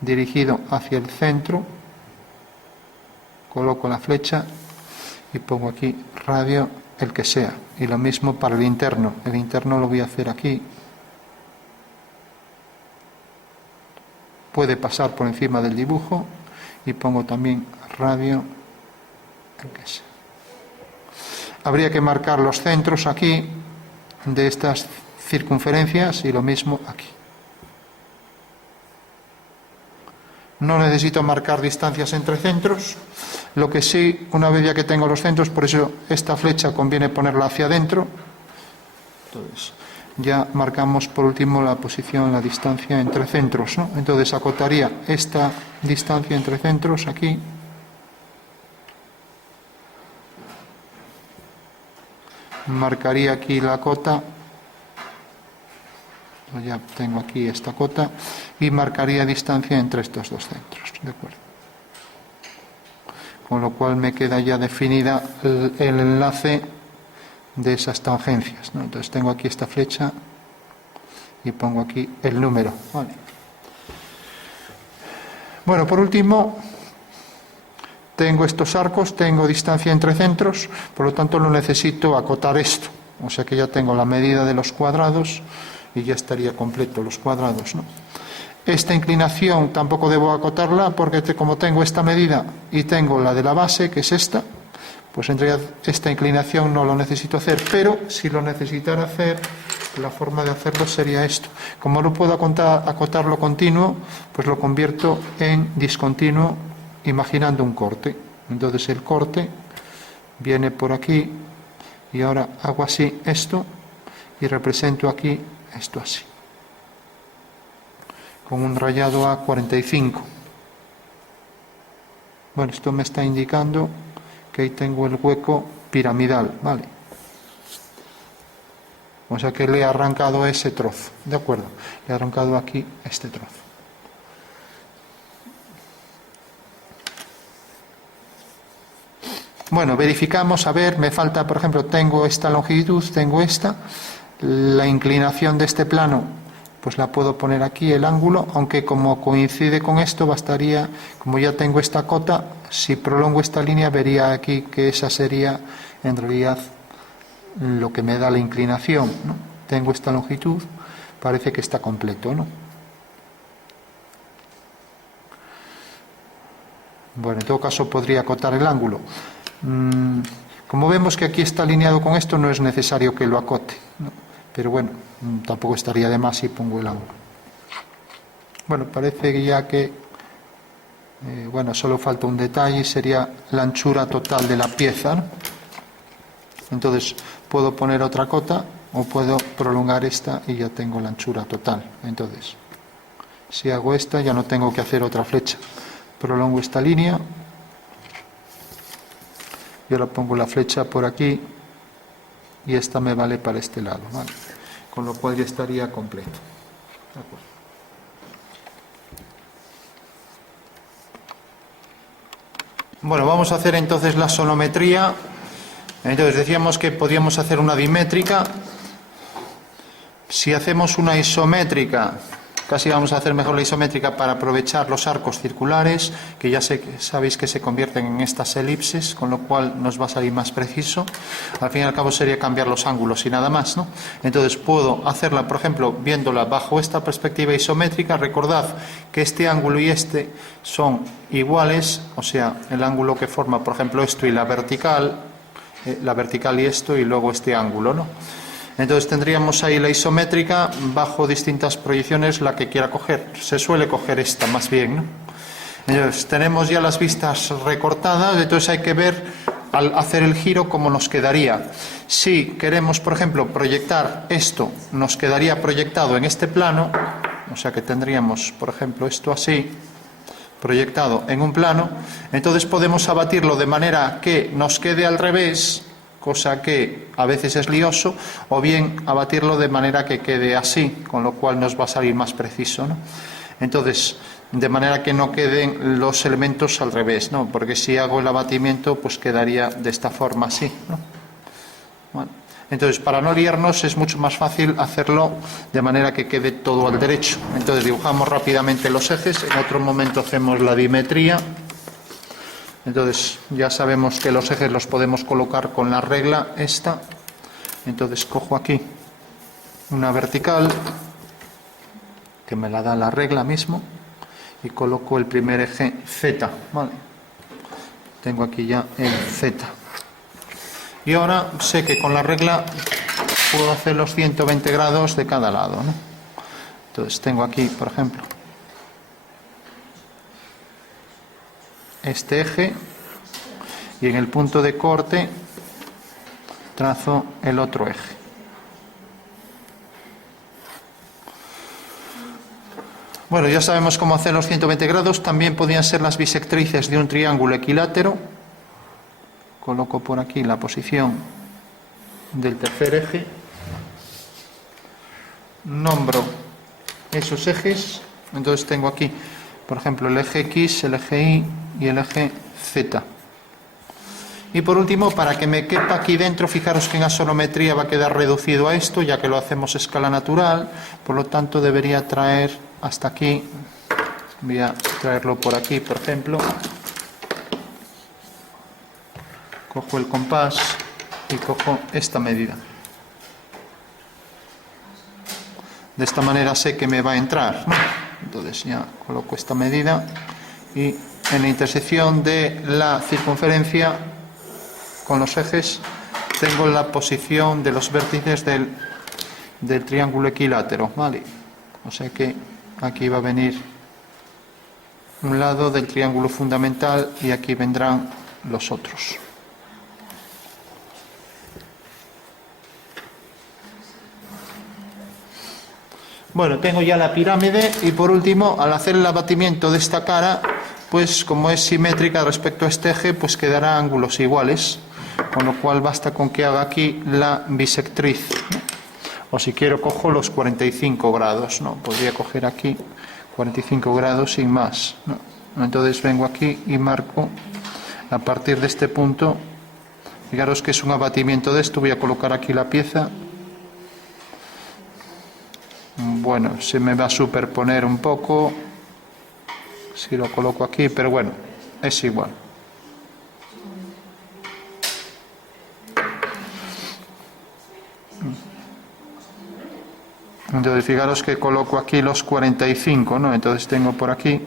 dirigido hacia el centro, coloco la flecha y pongo aquí radio el que sea. Y lo mismo para el interno lo voy a hacer aquí. Puede pasar por encima del dibujo y pongo también radio el que sea. Habría que marcar los centros aquí de estas circunferencias y lo mismo aquí. No necesito marcar distancias entre centros. Lo que sí, una vez ya que tengo los centros, por eso esta flecha conviene ponerla hacia adentro. Entonces, ya marcamos por último la posición, la distancia entre centros, ¿no? Entonces acotaría esta distancia entre centros aquí. Marcaría aquí la cota. Ya tengo aquí esta cota y marcaría distancia entre estos dos centros, ¿de acuerdo? Con lo cual me queda ya definida el enlace de esas tangencias, ¿no? Entonces tengo aquí esta flecha y pongo aquí el número, ¿vale? Bueno, por último tengo estos arcos, tengo distancia entre centros, por lo tanto no necesito acotar esto, o sea que ya tengo la medida de los cuadrados y ya estaría completo los cuadrados, ¿no? Esta inclinación tampoco debo acotarla porque como tengo esta medida y tengo la de la base, que es esta, pues en realidad esta inclinación no lo necesito hacer, pero si lo necesitara hacer, la forma de hacerlo sería esto. Como no puedo acotar lo continuo, pues lo convierto en discontinuo imaginando un corte. Entonces el corte viene por aquí y ahora hago así esto y represento aquí esto así, con un rayado a 45. Bueno, esto me está indicando que ahí tengo el hueco piramidal, ¿vale? O sea que le he arrancado ese trozo, ¿de acuerdo? Le he arrancado aquí este trozo. Bueno, verificamos, a ver, me falta, por ejemplo, tengo esta longitud, tengo esta, la inclinación de este plano, pues la puedo poner aquí, el ángulo, aunque como coincide con esto, bastaría, como ya tengo esta cota, si prolongo esta línea, vería aquí que esa sería, en realidad, lo que me da la inclinación, ¿no? Tengo esta longitud, parece que está completo, ¿no? Bueno, en todo caso podría acotar el ángulo. Como vemos que aquí está alineado con esto, no es necesario que lo acote, ¿no? Pero bueno, tampoco estaría de más si pongo el ángulo. Bueno, parece que ya que bueno, solo falta un detalle, sería la anchura total de la pieza, ¿no? Entonces puedo poner otra cota o puedo prolongar esta y ya tengo la anchura total. Entonces, si hago esta ya no tengo que hacer otra flecha. Prolongo esta línea y ahora pongo la flecha por aquí y esta me vale para este lado, ¿vale? Con lo cual ya estaría completo. ¿De acuerdo? Bueno, vamos a hacer entonces la sonometría. Entonces decíamos que podíamos hacer una dimétrica. Si hacemos una isométrica, casi vamos a hacer mejor la isométrica para aprovechar los arcos circulares, que ya sabéis que se convierten en estas elipses, con lo cual nos va a salir más preciso. Al fin y al cabo sería cambiar los ángulos y nada más, ¿no? Entonces puedo hacerla, por ejemplo, viéndola bajo esta perspectiva isométrica. Recordad que este ángulo y este son iguales, o sea, el ángulo que forma, por ejemplo, esto y la vertical y esto y luego este ángulo, ¿no? Entonces tendríamos ahí la isométrica bajo distintas proyecciones, la que quiera coger. Se suele coger esta más bien, ¿no? Entonces, tenemos ya las vistas recortadas, entonces hay que ver al hacer el giro cómo nos quedaría. Si queremos, por ejemplo, proyectar esto, nos quedaría proyectado en este plano, o sea que tendríamos, por ejemplo, esto así, proyectado en un plano, entonces podemos abatirlo de manera que nos quede al revés, cosa que a veces es lioso, o bien abatirlo de manera que quede así, con lo cual nos va a salir más preciso, ¿no? Entonces, de manera que no queden los elementos al revés, ¿no? Porque si hago el abatimiento, pues quedaría de esta forma así, ¿no? Bueno, entonces, para no liarnos, es mucho más fácil hacerlo de manera que quede todo al derecho. Entonces, dibujamos rápidamente los ejes, en otro momento hacemos la dimetría. Entonces, ya sabemos que los ejes los podemos colocar con la regla esta. Entonces, cojo aquí una vertical, que me la da la regla mismo, y coloco el primer eje Z, ¿vale? Tengo aquí ya el Z. Y ahora sé que con la regla puedo hacer los 120 grados de cada lado, ¿no? Entonces tengo aquí, por ejemplo, este eje, y en el punto de corte trazo el otro eje. Bueno, ya sabemos cómo hacer los 120 grados. También podían ser las bisectrices de un triángulo equilátero. Coloco por aquí la posición del tercer eje. Nombro esos ejes. Entonces tengo aquí, por ejemplo, el eje X, el eje Y y el eje Z. Y por último, para que me quepa aquí dentro, fijaros que en asonometría va a quedar reducido a esto, ya que lo hacemos a escala natural. Por lo tanto, debería traer hasta aquí. Voy a traerlo por aquí, por ejemplo. Cojo el compás y cojo esta medida. De esta manera sé que me va a entrar, ¿no? Entonces ya coloco esta medida y en la intersección de la circunferencia con los ejes tengo la posición de los vértices del triángulo equilátero, ¿vale? O sea que aquí va a venir un lado del triángulo fundamental y aquí vendrán los otros. Bueno, tengo ya la pirámide y por último, al hacer el abatimiento de esta cara, pues como es simétrica respecto a este eje, pues quedará ángulos iguales, con lo cual basta con que haga aquí la bisectriz, ¿no? O si quiero cojo los 45 grados, ¿no? Podría coger aquí 45 grados sin más, ¿no? Entonces vengo aquí y marco a partir de este punto. Fijaros que es un abatimiento de esto. Voy a colocar aquí la pieza. Bueno, se me va a superponer un poco si lo coloco aquí, pero bueno, es igual. Entonces fijaros que coloco aquí los 45, ¿no? Entonces tengo por aquí,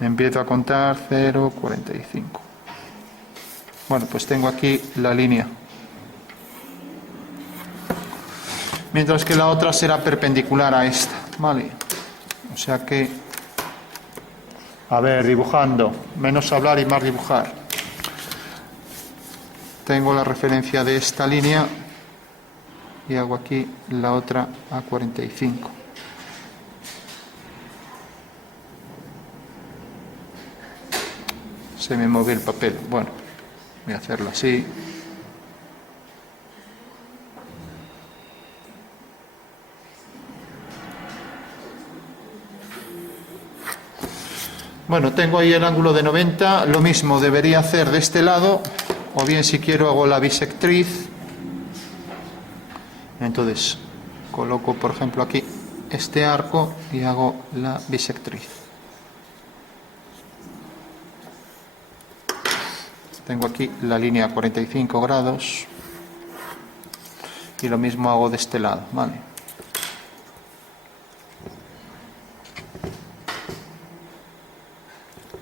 empiezo a contar 0, 45. Bueno, pues tengo aquí la línea. Mientras que la otra será perpendicular a esta, ¿vale? O sea que, a ver, dibujando, menos hablar y más dibujar. Tengo la referencia de esta línea y hago aquí la otra a 45. Se me movió el papel. Bueno, voy a hacerlo así. Bueno, tengo ahí el ángulo de 90, lo mismo debería hacer de este lado, o bien si quiero hago la bisectriz. Entonces, coloco por ejemplo aquí este arco y hago la bisectriz. Tengo aquí la línea a 45 grados y lo mismo hago de este lado, ¿vale?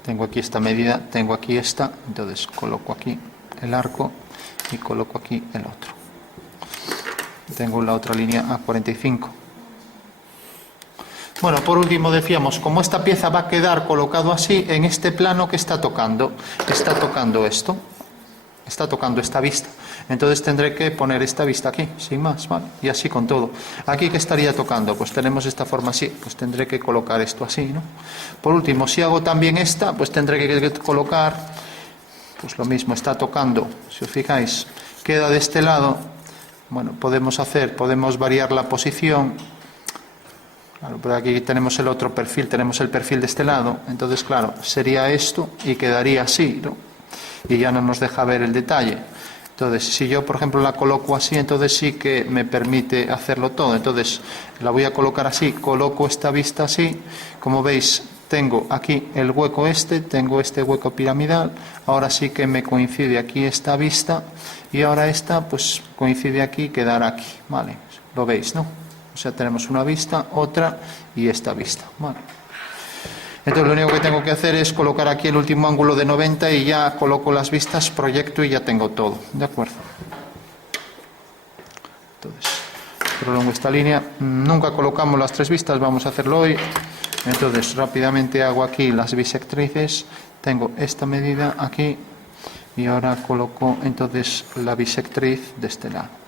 Tengo aquí esta medida, tengo aquí esta, entonces coloco aquí el arco y coloco aquí el otro. Tengo la otra línea a 45. Bueno, por último decíamos, como esta pieza va a quedar colocado así, en este plano que está tocando esto, está tocando esta vista. Entonces tendré que poner esta vista aquí, sin más, ¿vale? Y así con todo. Aquí, ¿qué estaría tocando? Pues tenemos esta forma así, pues tendré que colocar esto así, ¿no? Por último, si hago también esta, pues tendré que colocar, pues lo mismo, está tocando, si os fijáis, queda de este lado. Bueno, podemos variar la posición. Claro, pero aquí tenemos el otro perfil, tenemos el perfil de este lado. Entonces, claro, sería esto y quedaría así, ¿no? Y ya no nos deja ver el detalle. Entonces, si yo, por ejemplo, la coloco así, entonces sí que me permite hacerlo todo. Entonces, la voy a colocar así, coloco esta vista así. Como veis, tengo aquí el hueco tengo este hueco piramidal. Ahora sí que me coincide aquí esta vista. Y ahora esta, pues, coincide aquí y quedará aquí, ¿vale? Lo veis, ¿no? O sea, tenemos una vista, otra y esta vista, ¿vale? Entonces lo único que tengo que hacer es colocar aquí el último ángulo de 90 y ya coloco las vistas, proyecto y ya tengo todo, ¿de acuerdo? Entonces, prolongo esta línea. Nunca colocamos las 3 vistas, vamos a hacerlo hoy. Entonces, rápidamente hago aquí las bisectrices. Tengo esta medida aquí y ahora coloco entonces la bisectriz de este lado.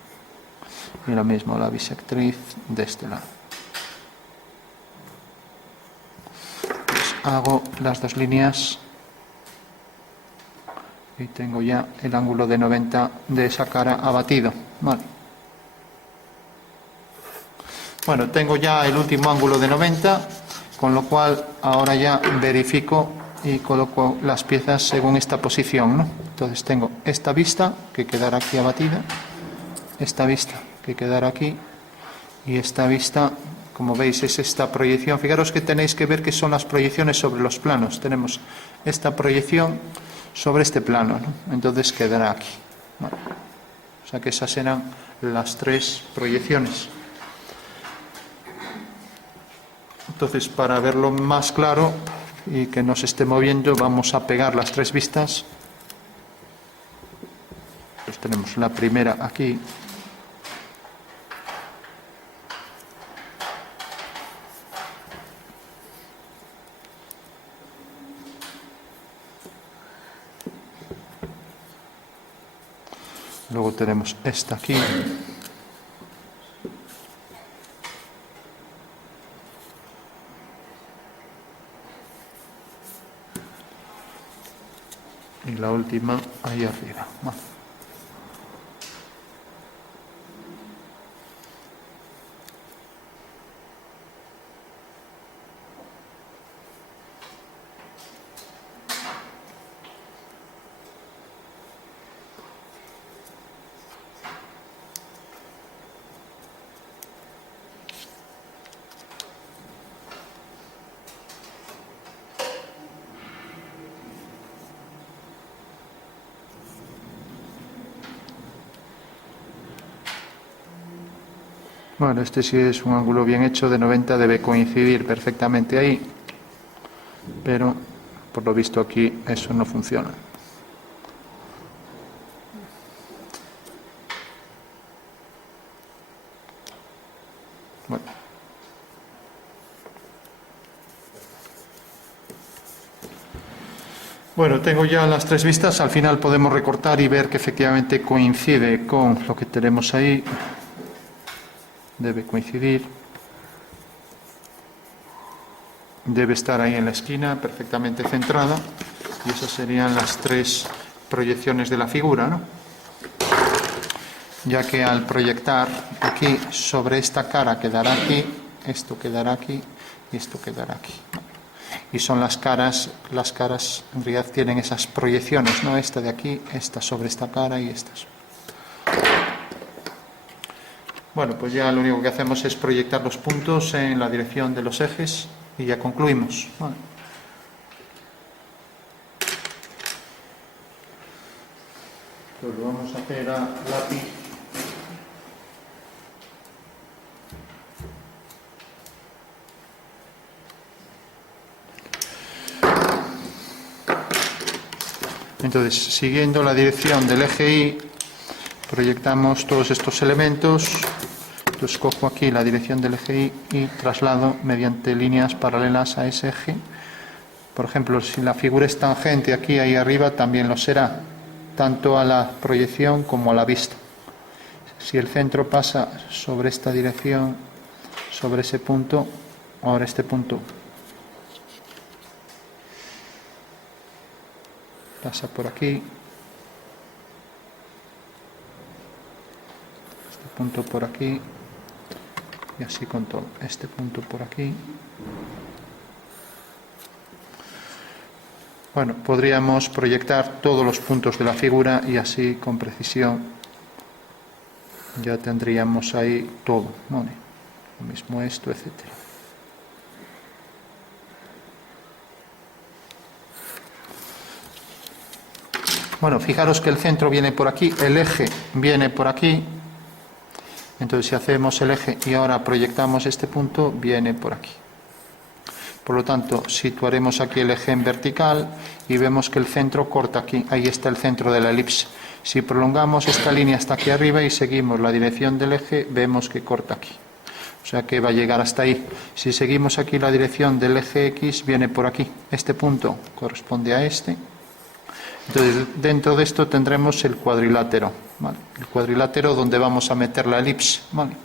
Y lo mismo, la bisectriz de este lado. Hago las 2 líneas y tengo ya el ángulo de 90 de esa cara abatido. Vale. Bueno, tengo ya el último ángulo de 90, con lo cual ahora ya verifico y coloco las piezas según esta posición, ¿no? Entonces tengo esta vista que quedará aquí abatida, esta vista que quedará aquí y esta vista. Como veis, es esta proyección. Fijaros que tenéis que ver que son las proyecciones sobre los planos. Tenemos esta proyección sobre este plano, ¿no? Entonces quedará aquí. Vale. O sea que esas serán las 3 proyecciones. Entonces, para verlo más claro y que no se esté moviendo, vamos a pegar las 3 vistas. Pues tenemos la primera aquí. Luego tenemos esta aquí. Y la última ahí arriba. Vale. Bueno, este sí es un ángulo bien hecho, de 90 debe coincidir perfectamente ahí, pero por lo visto aquí eso no funciona. Bueno, tengo ya las 3 vistas, al final podemos recortar y ver que efectivamente coincide con lo que tenemos ahí. Debe coincidir. Debe estar ahí en la esquina, perfectamente centrada. Y esas serían las 3 proyecciones de la figura, ¿no? Ya que al proyectar aquí sobre esta cara quedará aquí, esto quedará aquí y esto quedará aquí. Y son las caras en realidad tienen esas proyecciones, ¿no? Esta de aquí, esta sobre esta cara y esta sobre. Bueno, pues ya lo único que hacemos es proyectar los puntos en la dirección de los ejes y ya concluimos. Vale. Pues lo vamos a hacer a lápiz. Entonces, siguiendo la dirección del eje Y, proyectamos todos estos elementos Entonces cojo aquí la dirección del eje Y y traslado mediante líneas paralelas a ese eje. Por ejemplo, si la figura es tangente aquí, ahí arriba, también lo será, tanto a la proyección como a la vista. Si el centro pasa sobre esta dirección, sobre ese punto, ahora este punto pasa por aquí, este punto por aquí, y así con todo, este punto por aquí. Bueno, podríamos proyectar todos los puntos de la figura y así con precisión ya tendríamos ahí todo, ¿vale? Lo mismo esto, etcétera. Bueno, fijaros que el centro viene por aquí, el eje viene por aquí. Entonces, si hacemos el eje y ahora proyectamos este punto, viene por aquí. Por lo tanto, situaremos aquí el eje en vertical y vemos que el centro corta aquí. Ahí está el centro de la elipse. Si prolongamos esta línea hasta aquí arriba y seguimos la dirección del eje, vemos que corta aquí. O sea que va a llegar hasta ahí. Si seguimos aquí la dirección del eje X, viene por aquí. Este punto corresponde a este. Entonces, dentro de esto tendremos el cuadrilátero, ¿vale? El cuadrilátero donde vamos a meter la elipse, ¿vale?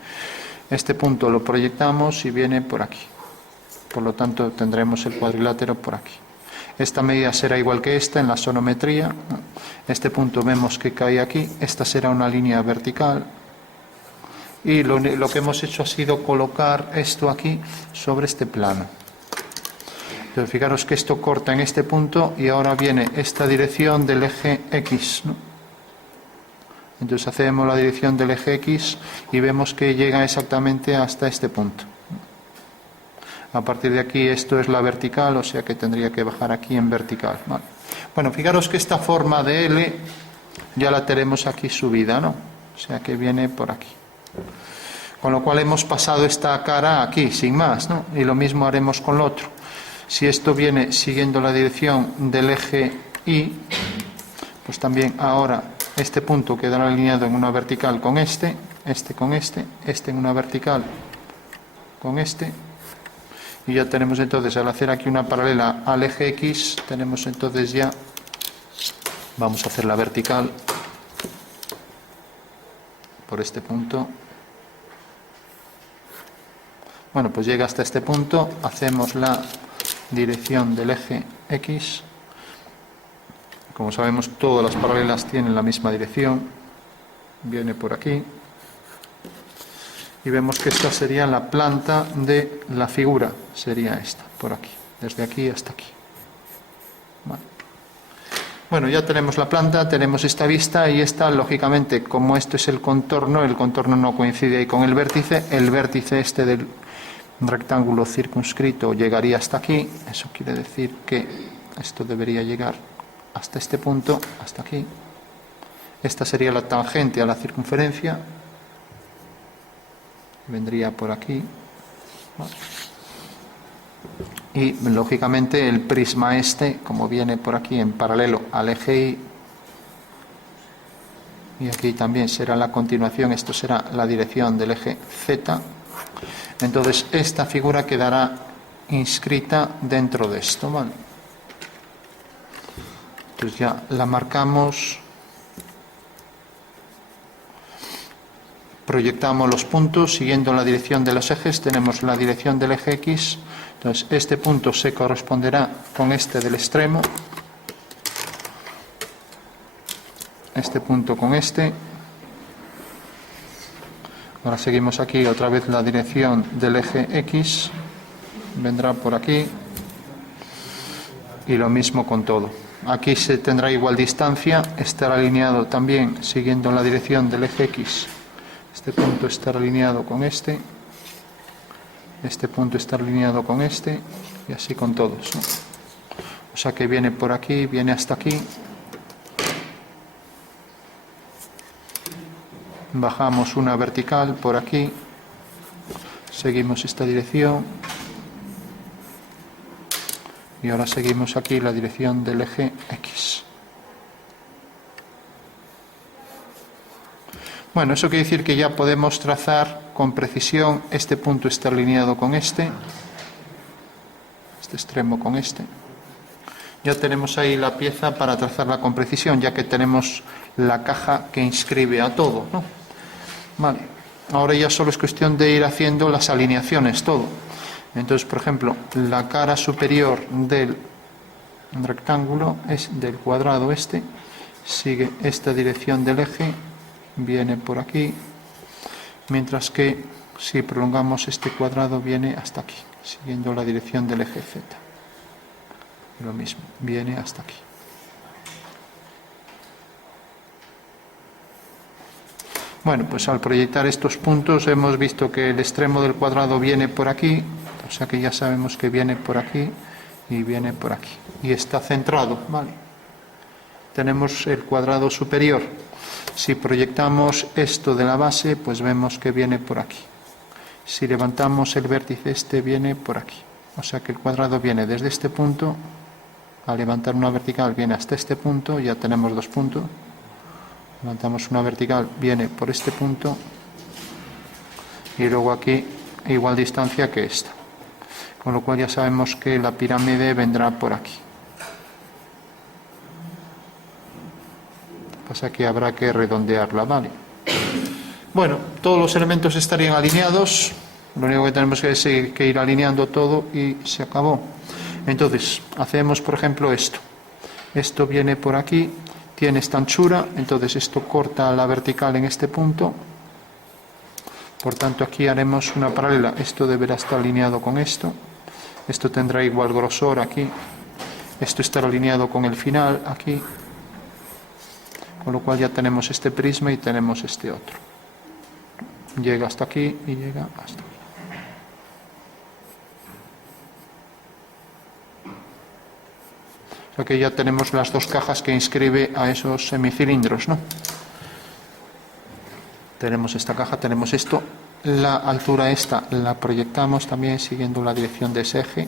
Este punto lo proyectamos y viene por aquí. Por lo tanto, tendremos el cuadrilátero por aquí. Esta medida será igual que esta en la sonometría. Este punto vemos que cae aquí. Esta será una línea vertical. Y lo que hemos hecho ha sido colocar esto aquí sobre este plano. Entonces, fijaros que esto corta en este punto y ahora viene esta dirección del eje X, ¿no? Entonces hacemos la dirección del eje X y vemos que llega exactamente hasta este punto. A partir de aquí esto es la vertical, o sea que tendría que bajar aquí en vertical, ¿vale? Bueno, fijaros que esta forma de L ya la tenemos aquí subida, ¿no? O sea que viene por aquí. Con lo cual hemos pasado esta cara aquí, sin más, ¿no? Y lo mismo haremos con lo otro. Si esto viene siguiendo la dirección del eje Y, pues también ahora este punto quedará alineado en una vertical con este con este en una vertical con este. Y ya tenemos entonces, al hacer aquí una paralela al eje X, tenemos entonces ya, vamos a hacer la vertical por este punto. Bueno, pues llega hasta este punto, hacemos la dirección del eje X. Como sabemos, todas las paralelas tienen la misma dirección. Viene por aquí. Y vemos que esta sería la planta de la figura, sería esta, por aquí, desde aquí hasta aquí. Vale. Bueno, ya tenemos la planta, tenemos esta vista y esta, lógicamente, como esto es el contorno no coincide ahí con el vértice este del rectángulo circunscrito llegaría hasta aquí. Eso quiere decir que esto debería llegar hasta este punto, hasta aquí. Esta sería la tangente a la circunferencia. Vendría por aquí. Y lógicamente el prisma este, como viene por aquí en paralelo al eje Y aquí también será la continuación, esto será la dirección del eje Z. Entonces esta figura quedará inscrita dentro de esto, ¿vale? Entonces ya la marcamos. Proyectamos los puntos siguiendo la dirección de los ejes. Tenemos la dirección del eje X. Entonces este punto se corresponderá con este del extremo. Este punto con este. Ahora seguimos aquí otra vez la dirección del eje X. Vendrá por aquí. Y lo mismo con todo. Aquí se tendrá igual distancia. Estará alineado también siguiendo la dirección del eje X. Este punto estará alineado con este punto está alineado con este, y así con todos, ¿no? O sea que viene por aquí, viene hasta aquí. Bajamos una vertical por aquí, seguimos esta dirección, y ahora seguimos aquí la dirección del eje X. Bueno, eso quiere decir que ya podemos trazar con precisión. Este punto está alineado con este extremo con este. Ya tenemos ahí la pieza para trazarla con precisión, ya que tenemos la caja que inscribe a todo, ¿no? Vale. Ahora ya solo es cuestión de ir haciendo las alineaciones, todo. Entonces, por ejemplo, la cara superior del rectángulo, es del cuadrado este, sigue esta dirección del eje, viene por aquí, mientras que si prolongamos este cuadrado viene hasta aquí, siguiendo la dirección del eje Z. Lo mismo, viene hasta aquí. Bueno, pues al proyectar estos puntos hemos visto que el extremo del cuadrado viene por aquí, o sea que ya sabemos que viene por aquí y viene por aquí. Y está centrado, ¿vale? Tenemos el cuadrado superior. Si proyectamos esto de la base, pues vemos que viene por aquí. Si levantamos el vértice este, viene por aquí. O sea que el cuadrado viene desde este punto, al levantar una vertical viene hasta este punto, ya tenemos dos puntos. Levantamos una vertical, viene por este punto y luego aquí a igual distancia que esta. Con lo cual ya sabemos que la pirámide vendrá por aquí. Pasa que habrá que redondearla, ¿vale? Bueno, todos los elementos estarían alineados. Lo único que tenemos que es que ir alineando todo y se acabó. Entonces, hacemos por ejemplo esto. Esto viene por aquí. Tiene esta anchura, entonces esto corta la vertical en este punto. Por tanto, aquí haremos una paralela. Esto deberá estar alineado con esto. Esto tendrá igual grosor aquí. Esto estará alineado con el final aquí. Con lo cual ya tenemos este prisma y tenemos este otro. Llega hasta aquí y llega hasta aquí. O sea que ya tenemos las dos cajas que inscribe a esos semicilindros, ¿no? Tenemos esta caja, tenemos esto. La altura esta la proyectamos también siguiendo la dirección de ese eje.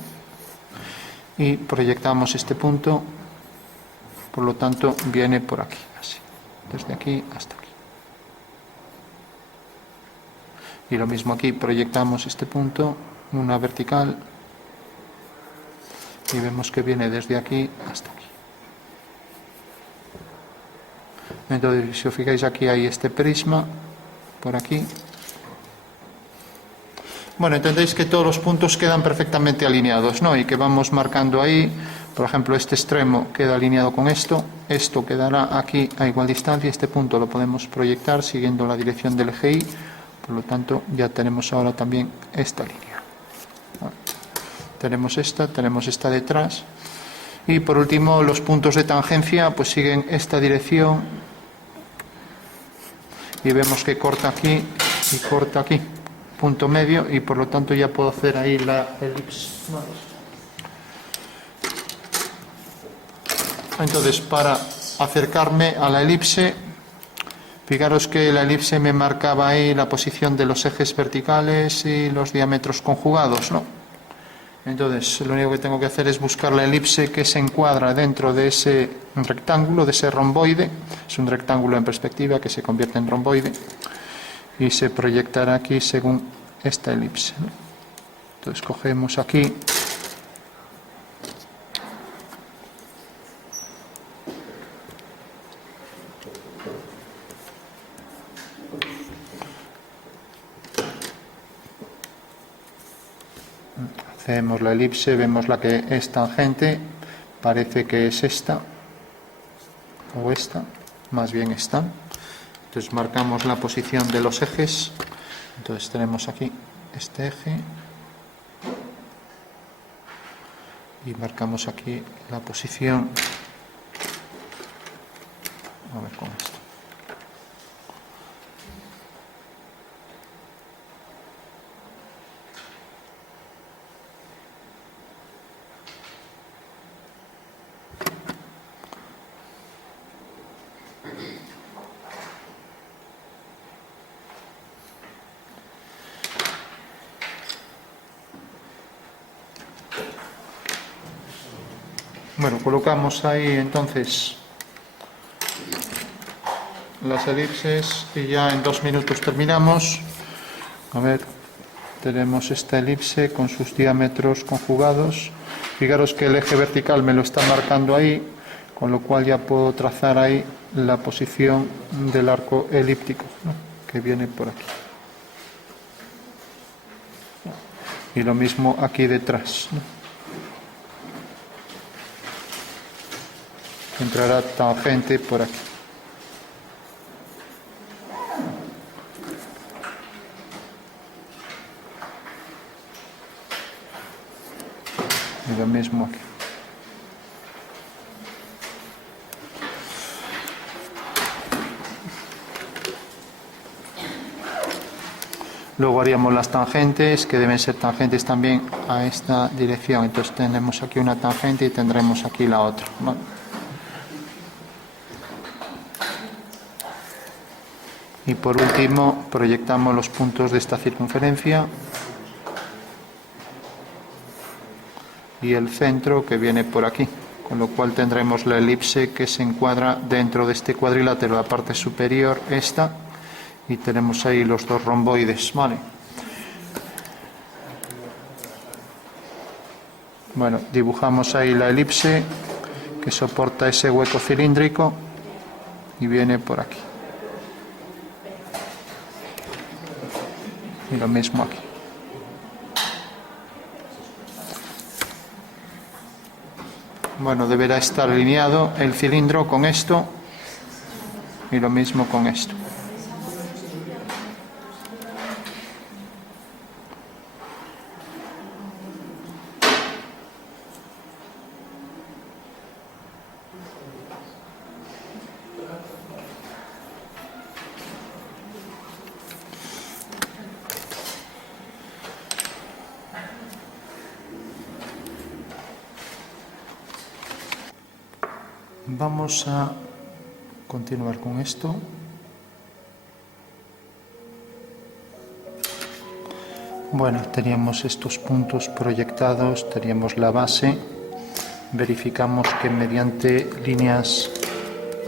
Y proyectamos este punto. Por lo tanto, viene por aquí, así. Desde aquí hasta aquí. Y lo mismo aquí, proyectamos este punto, una vertical. Y vemos que viene desde aquí hasta aquí. Entonces, si os fijáis, aquí hay este prisma, por aquí. Bueno, entendéis que todos los puntos quedan perfectamente alineados, ¿no? Y que vamos marcando ahí, por ejemplo, este extremo queda alineado con esto quedará aquí a igual distancia, este punto lo podemos proyectar siguiendo la dirección del eje Y, por lo tanto, ya tenemos ahora también esta línea. ¿Vale? Tenemos esta detrás. Y por último, los puntos de tangencia pues siguen esta dirección. Y vemos que corta aquí y corta aquí. Punto medio, y por lo tanto ya puedo hacer ahí la elipse. Entonces, para acercarme a la elipse, fijaros que la elipse me marcaba ahí la posición de los ejes verticales y los diámetros conjugados, ¿no? Entonces, lo único que tengo que hacer es buscar la elipse que se encuadra dentro de ese rectángulo, de ese romboide. Es un rectángulo en perspectiva que se convierte en romboide y se proyectará aquí según esta elipse, ¿no? Entonces, cogemos aquí. Hacemos la elipse, vemos la que es tangente, parece que es esta, o esta, más bien esta. Entonces marcamos la posición de los ejes, entonces tenemos aquí este eje, y marcamos aquí la posición, a ver con esto. Bueno, colocamos ahí entonces las elipses y ya en 2 minutos terminamos. A ver, tenemos esta elipse con sus diámetros conjugados. Fijaros que el eje vertical me lo está marcando ahí, con lo cual ya puedo trazar ahí la posición del arco elíptico, ¿no?, que viene por aquí. Y lo mismo aquí detrás, ¿no? Entrará tangente por aquí. Y lo mismo aquí. Luego haríamos las tangentes, que deben ser tangentes también a esta dirección. Entonces tenemos aquí una tangente y tendremos aquí la otra, ¿vale? Y por último proyectamos los puntos de esta circunferencia y el centro, que viene por aquí, con lo cual tendremos la elipse que se encuadra dentro de este cuadrilátero, la parte superior esta, y tenemos ahí los dos romboides, ¿vale? Bueno, dibujamos ahí la elipse que soporta ese hueco cilíndrico y viene por aquí. Y lo mismo aquí. Bueno, deberá estar alineado el cilindro con esto y lo mismo con esto. Vamos a continuar con esto. Bueno, teníamos estos puntos proyectados, teníamos la base. Verificamos que mediante líneas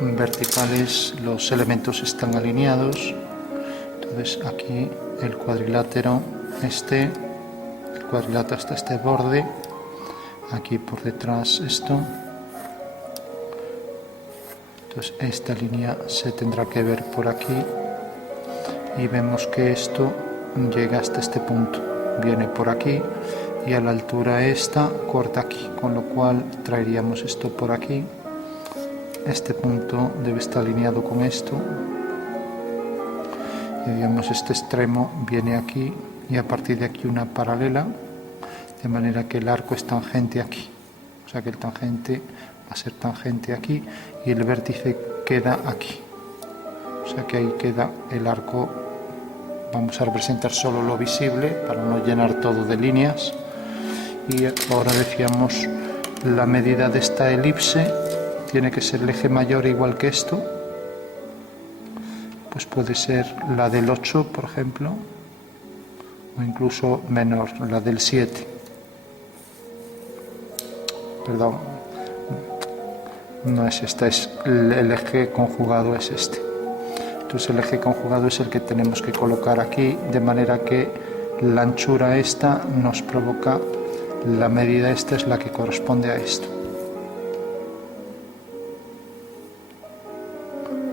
verticales los elementos están alineados. Entonces aquí el cuadrilátero el cuadrilátero hasta este borde, aquí por detrás esto. Entonces esta línea se tendrá que ver por aquí y vemos que esto llega hasta este punto, viene por aquí y a la altura esta corta aquí, con lo cual traeríamos esto por aquí. Este punto debe estar alineado con esto y digamos este extremo viene aquí y a partir de aquí una paralela, de manera que el arco es tangente aquí, o sea que el tangente va a ser tangente aquí y el vértice queda aquí, o sea que ahí queda el arco. Vamos a representar solo lo visible para no llenar todo de líneas. Y ahora decíamos, la medida de esta elipse tiene que ser el eje mayor igual que esto, pues puede ser la del 8, por ejemplo, o incluso menor, la del 7. Perdón, no es esta, es el eje conjugado es este. Entonces el eje conjugado es el que tenemos que colocar aquí, de manera que la anchura esta nos provoca, la medida esta es la que corresponde a esto.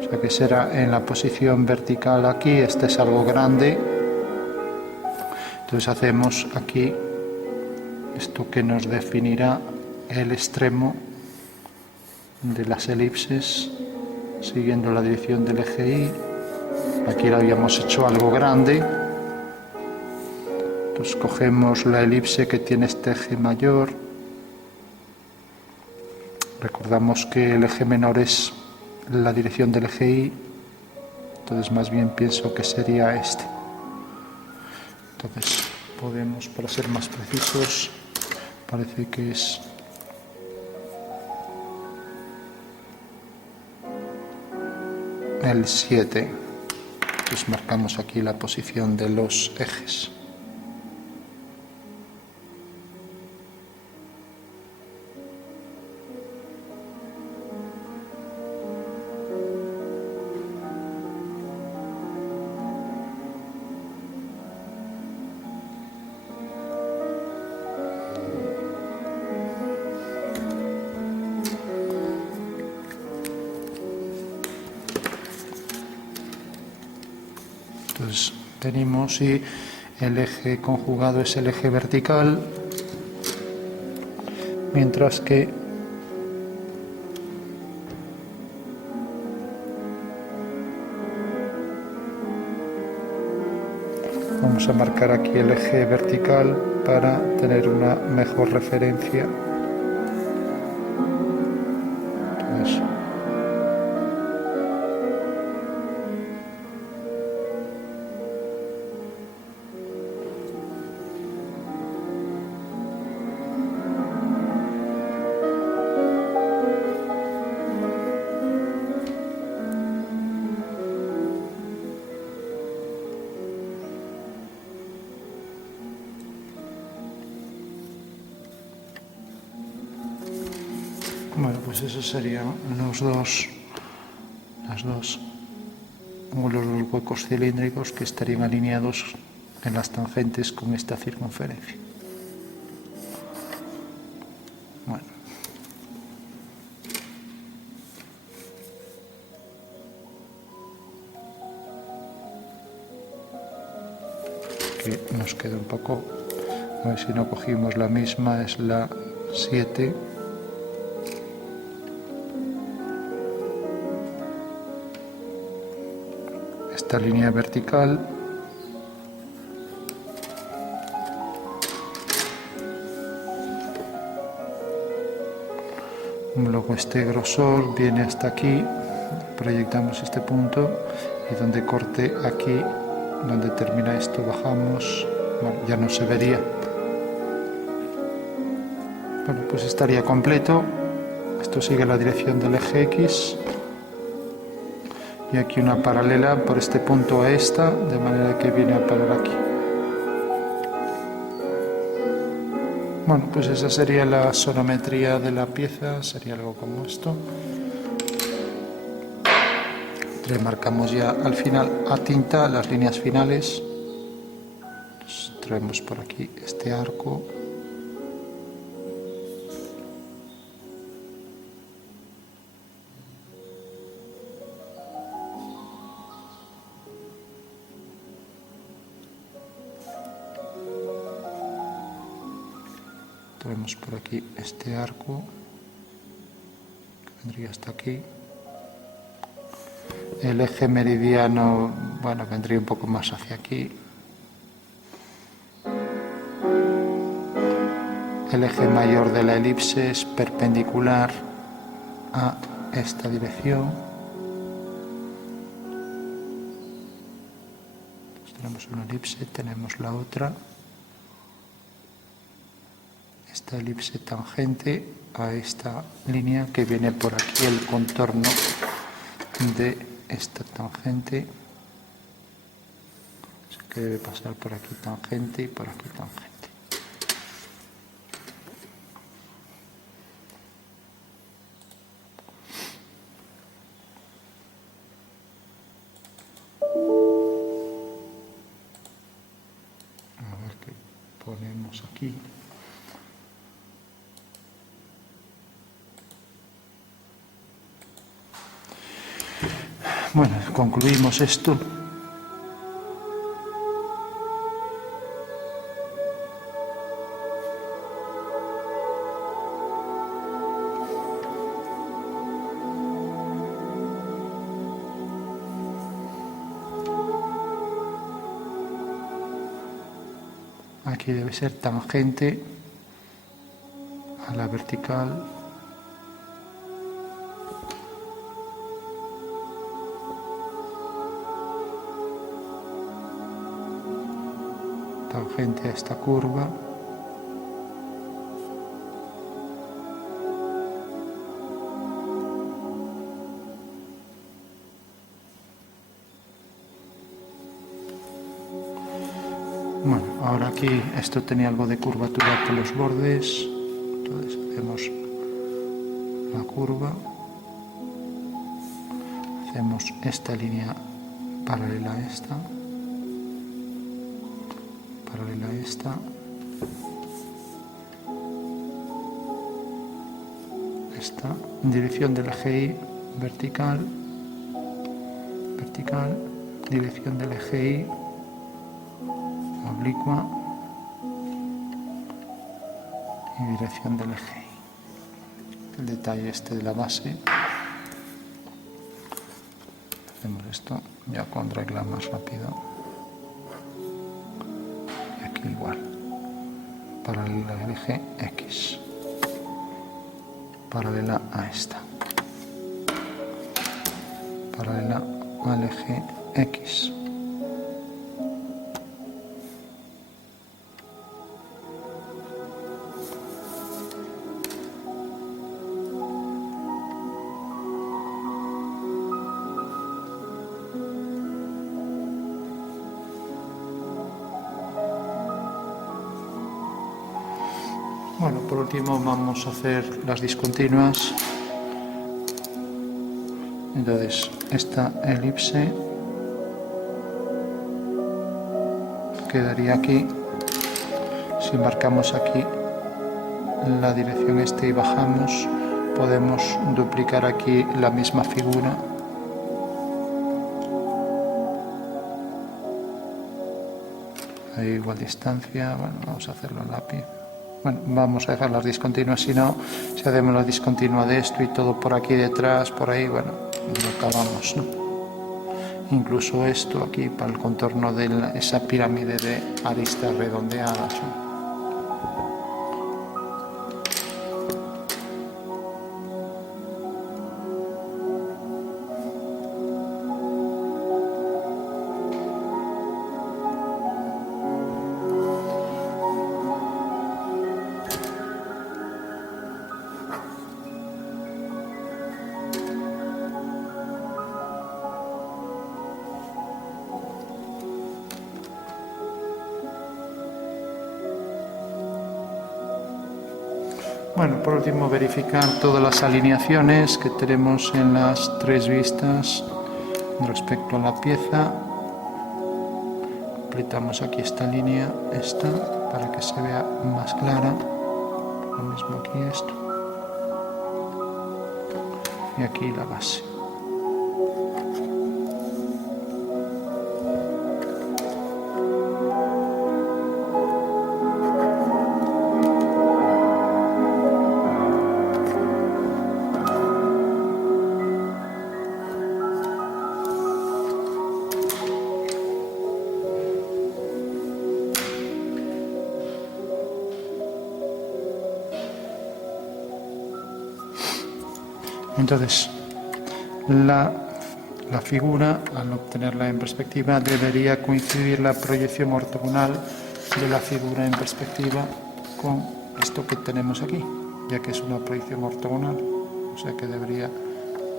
O sea que será en la posición vertical aquí, este es algo grande. Entonces hacemos aquí esto que nos definirá el extremo de las elipses, siguiendo la dirección del eje Y. Aquí lo habíamos hecho algo grande. Entonces cogemos la elipse que tiene este eje mayor. Recordamos que el eje menor es la dirección del eje Y. Entonces más bien pienso que sería este. Entonces podemos, para ser más precisos, parece que es el 7. Entonces marcamos aquí la posición de los ejes. venimos y el eje conjugado es el eje vertical, mientras que vamos a marcar aquí el eje vertical para tener una mejor referencia. Entonces, bueno, pues esos serían los dos huecos cilíndricos que estarían alineados en las tangentes con esta circunferencia. Bueno. Aquí nos queda un poco, a ver si no cogimos la misma, es la 7. Esta línea vertical, luego este grosor viene hasta aquí, proyectamos este punto y donde corte aquí, donde termina esto, bajamos, bueno, ya no se vería. Bueno, pues estaría completo. Esto sigue la dirección del eje X. Y aquí una paralela por este punto a esta, de manera que viene a parar aquí. Bueno, pues esa sería la sonometría de la pieza, sería algo como esto. Remarcamos ya al final a tinta las líneas finales. Entonces, traemos por aquí este arco. Traemos por aquí este arco, que vendría hasta aquí. El eje meridiano, bueno, vendría un poco más hacia aquí. El eje mayor de la elipse es perpendicular a esta dirección. Entonces, tenemos una elipse, tenemos la otra. Esta elipse tangente a esta línea que viene por aquí, el contorno de esta tangente, que debe pasar por aquí tangente y por aquí tangente. A ver qué ponemos aquí. Bueno, concluimos esto. Aquí debe ser tangente a la vertical. Tangente a esta curva. Bueno, ahora aquí esto tenía algo de curvatura por los bordes, entonces hacemos la curva, hacemos esta línea paralela a esta, paralela a esta, esta, dirección del eje Y, vertical, vertical, dirección del eje Y, oblicua y dirección del eje. El detalle este de la base. Hacemos esto ya con regla más rápido. Y aquí igual. Paralela al eje X. Paralela a esta. Paralela al eje X. Bueno, por último vamos a hacer las discontinuas. Entonces, esta elipse quedaría aquí. Si marcamos aquí la dirección este y bajamos, podemos duplicar aquí la misma figura. Hay igual distancia, bueno, vamos a hacerlo en lápiz. Bueno, vamos a dejar las discontinuas, si no, si hacemos la discontinua de esto y todo por aquí detrás, por ahí, bueno, lo acabamos, ¿no? Incluso esto aquí para el contorno de esa pirámide de aristas redondeadas, ¿no? Bueno, por último verificar todas las alineaciones que tenemos en las tres vistas respecto a la pieza. Completamos aquí esta línea, esta, para que se vea más clara. Lo mismo aquí esto. Y aquí la base. Entonces, la figura, al obtenerla en perspectiva, debería coincidir la proyección ortogonal de la figura en perspectiva con esto que tenemos aquí, ya que es una proyección ortogonal, o sea que debería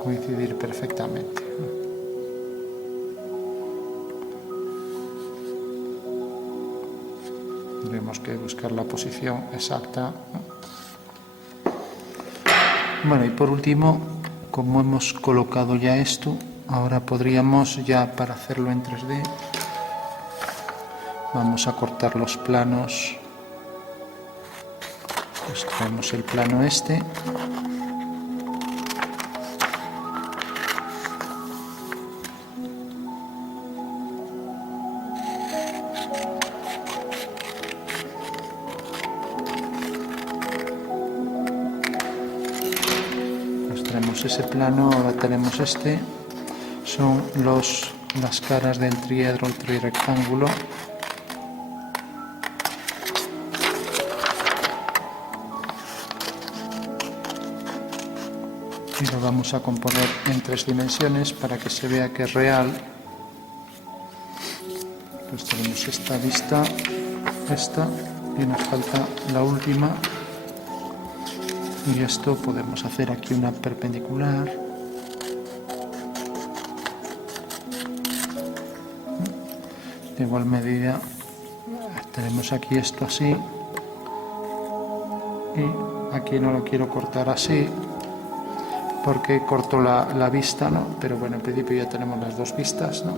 coincidir perfectamente. Tendremos que buscar la posición exacta. Bueno, y por último, como hemos colocado ya esto, ahora podríamos ya, para hacerlo en 3D, vamos a cortar los planos. Pues traemos el plano este. Tenemos ese plano, ahora tenemos este, son las caras del triedro, el trirectángulo. Y lo vamos a componer en 3 dimensiones para que se vea que es real. Pues tenemos esta vista, esta, y nos falta la última. Y esto podemos hacer aquí una perpendicular. De igual medida tenemos aquí esto así. Y aquí no lo quiero cortar así porque corto la vista, ¿no? Pero bueno, en principio ya tenemos las 2 vistas, ¿no?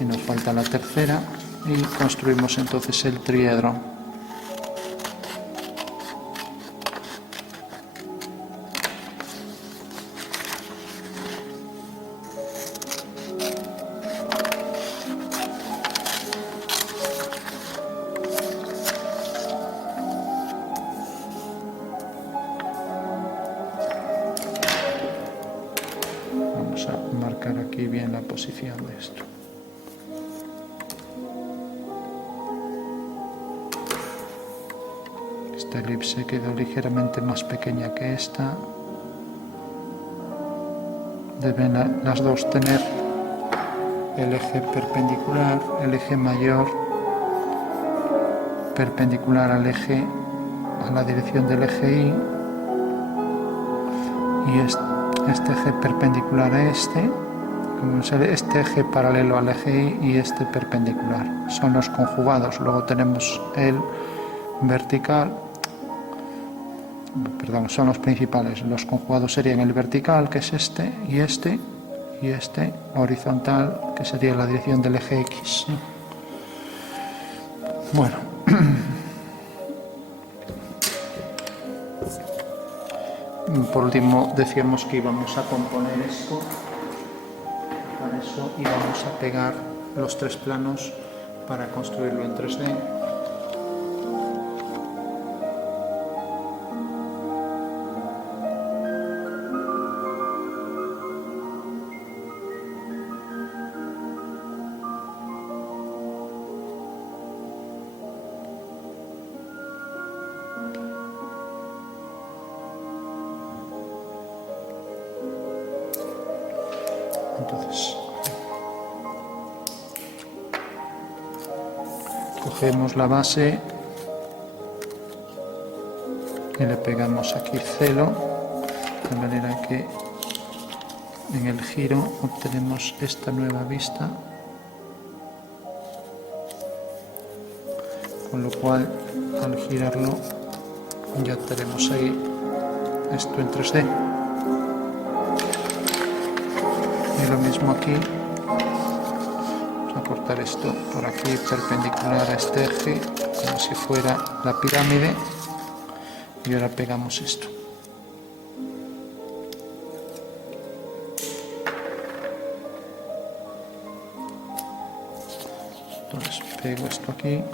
Y nos falta la tercera y construimos entonces el triedro. marcar aquí bien la posición de esto. Esta elipse quedó ligeramente más pequeña que esta. Deben las dos tener el eje perpendicular, el eje mayor perpendicular al eje, a la dirección del eje Y, y este eje perpendicular a este eje paralelo al eje Y y este perpendicular. Son los conjugados. Luego tenemos el vertical, son los principales. Los conjugados serían el vertical, que es este, y este horizontal, que sería la dirección del eje X. Bueno, por último decíamos que íbamos a componer esto. Para eso íbamos a pegar los tres planos para construirlo en 3D. Entonces, cogemos la base y le pegamos aquí celo, de manera que en el giro obtenemos esta nueva vista, con lo cual al girarlo ya tenemos ahí esto en 3D. Y lo mismo aquí, vamos a cortar esto por aquí perpendicular a este eje, como si fuera la pirámide, y ahora pegamos esto. Entonces pego esto aquí.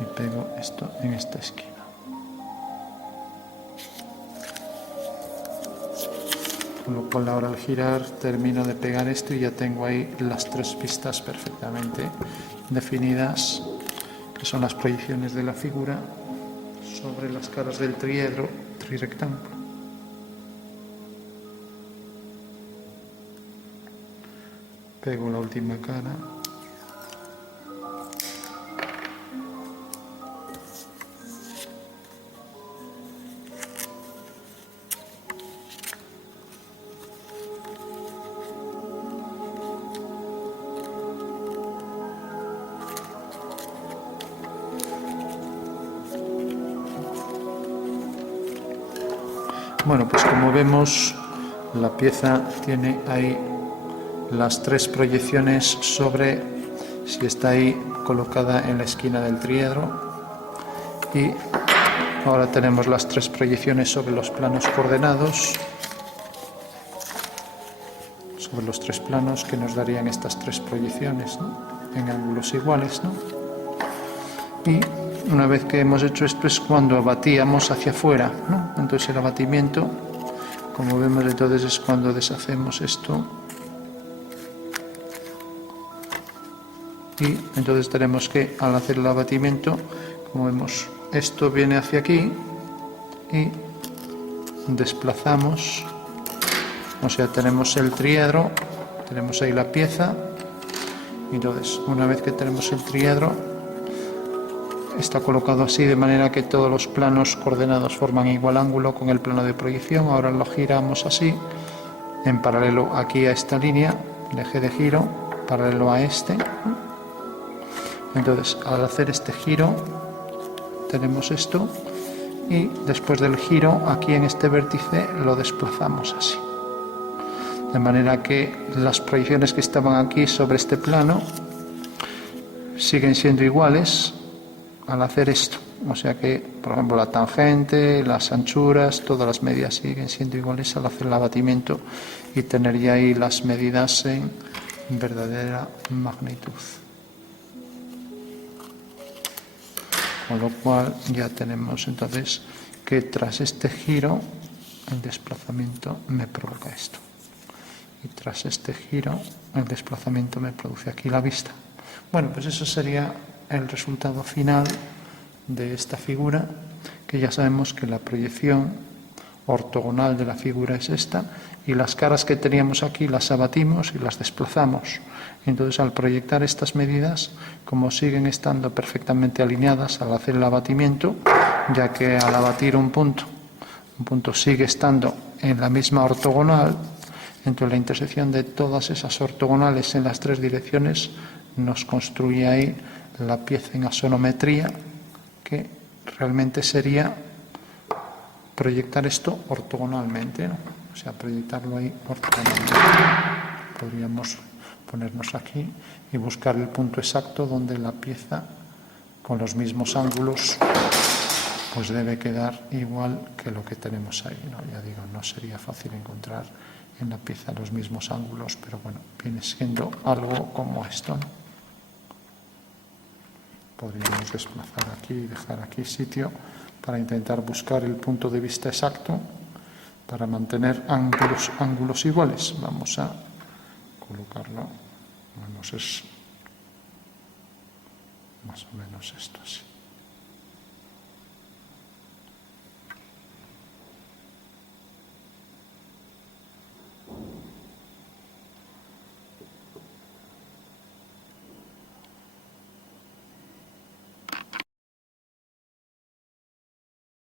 Y pego esto en esta esquina. Con lo cual ahora al girar termino de pegar esto y ya tengo ahí las tres vistas perfectamente definidas, que son las proyecciones de la figura sobre las caras del triedro trirectángulo. Pego la última cara. Bueno, pues como vemos, la pieza tiene ahí las tres proyecciones sobre, si está ahí colocada en la esquina del triedro, y ahora tenemos las tres proyecciones sobre los planos coordenados, sobre los tres planos que nos darían estas tres proyecciones, ¿no?, en ángulos iguales, ¿no? Y una vez que hemos hecho esto es cuando abatíamos hacia afuera, ¿no? Entonces el abatimiento, como vemos, entonces es cuando deshacemos esto, y entonces tenemos que, al hacer el abatimiento, como vemos, esto viene hacia aquí y desplazamos, o sea, tenemos el triedro, tenemos ahí la pieza, y entonces una vez que tenemos el triedro, está colocado así de manera que todos los planos coordenados forman igual ángulo con el plano de proyección. Ahora lo giramos así, en paralelo aquí a esta línea, el eje de giro, paralelo a este. Entonces, al hacer este giro, tenemos esto, y después del giro, aquí en este vértice, lo desplazamos así. De manera que las proyecciones que estaban aquí sobre este plano siguen siendo iguales al hacer esto, o sea que, por ejemplo, la tangente, las anchuras, todas las medidas siguen siendo iguales al hacer el abatimiento y tener ya ahí las medidas en verdadera magnitud. Con lo cual ya tenemos entonces que que tras este giro el desplazamiento me provoca esto. Y tras este giro el desplazamiento me produce aquí la vista. Bueno, pues eso sería el resultado final de esta figura, que ya sabemos que la proyección ortogonal de la figura es esta, y las caras que teníamos aquí las abatimos y las desplazamos. Entonces, al proyectar estas medidas, como siguen estando perfectamente alineadas al hacer el abatimiento, ya que al abatir un punto sigue estando en la misma ortogonal, entonces la intersección de todas esas ortogonales en las tres direcciones nos construye ahí la pieza en asonometría, que realmente sería proyectar esto ortogonalmente, ¿no? O sea, proyectarlo ahí ortogonalmente. Podríamos ponernos aquí y buscar el punto exacto donde la pieza, con los mismos ángulos, pues debe quedar igual que lo que tenemos ahí, ¿no? Ya digo, no sería fácil encontrar en la pieza los mismos ángulos, pero bueno, viene siendo algo como esto, ¿no? Podríamos desplazar aquí y dejar aquí sitio para intentar buscar el punto de vista exacto para mantener ángulos iguales. Vamos a colocarlo, es más o menos esto así.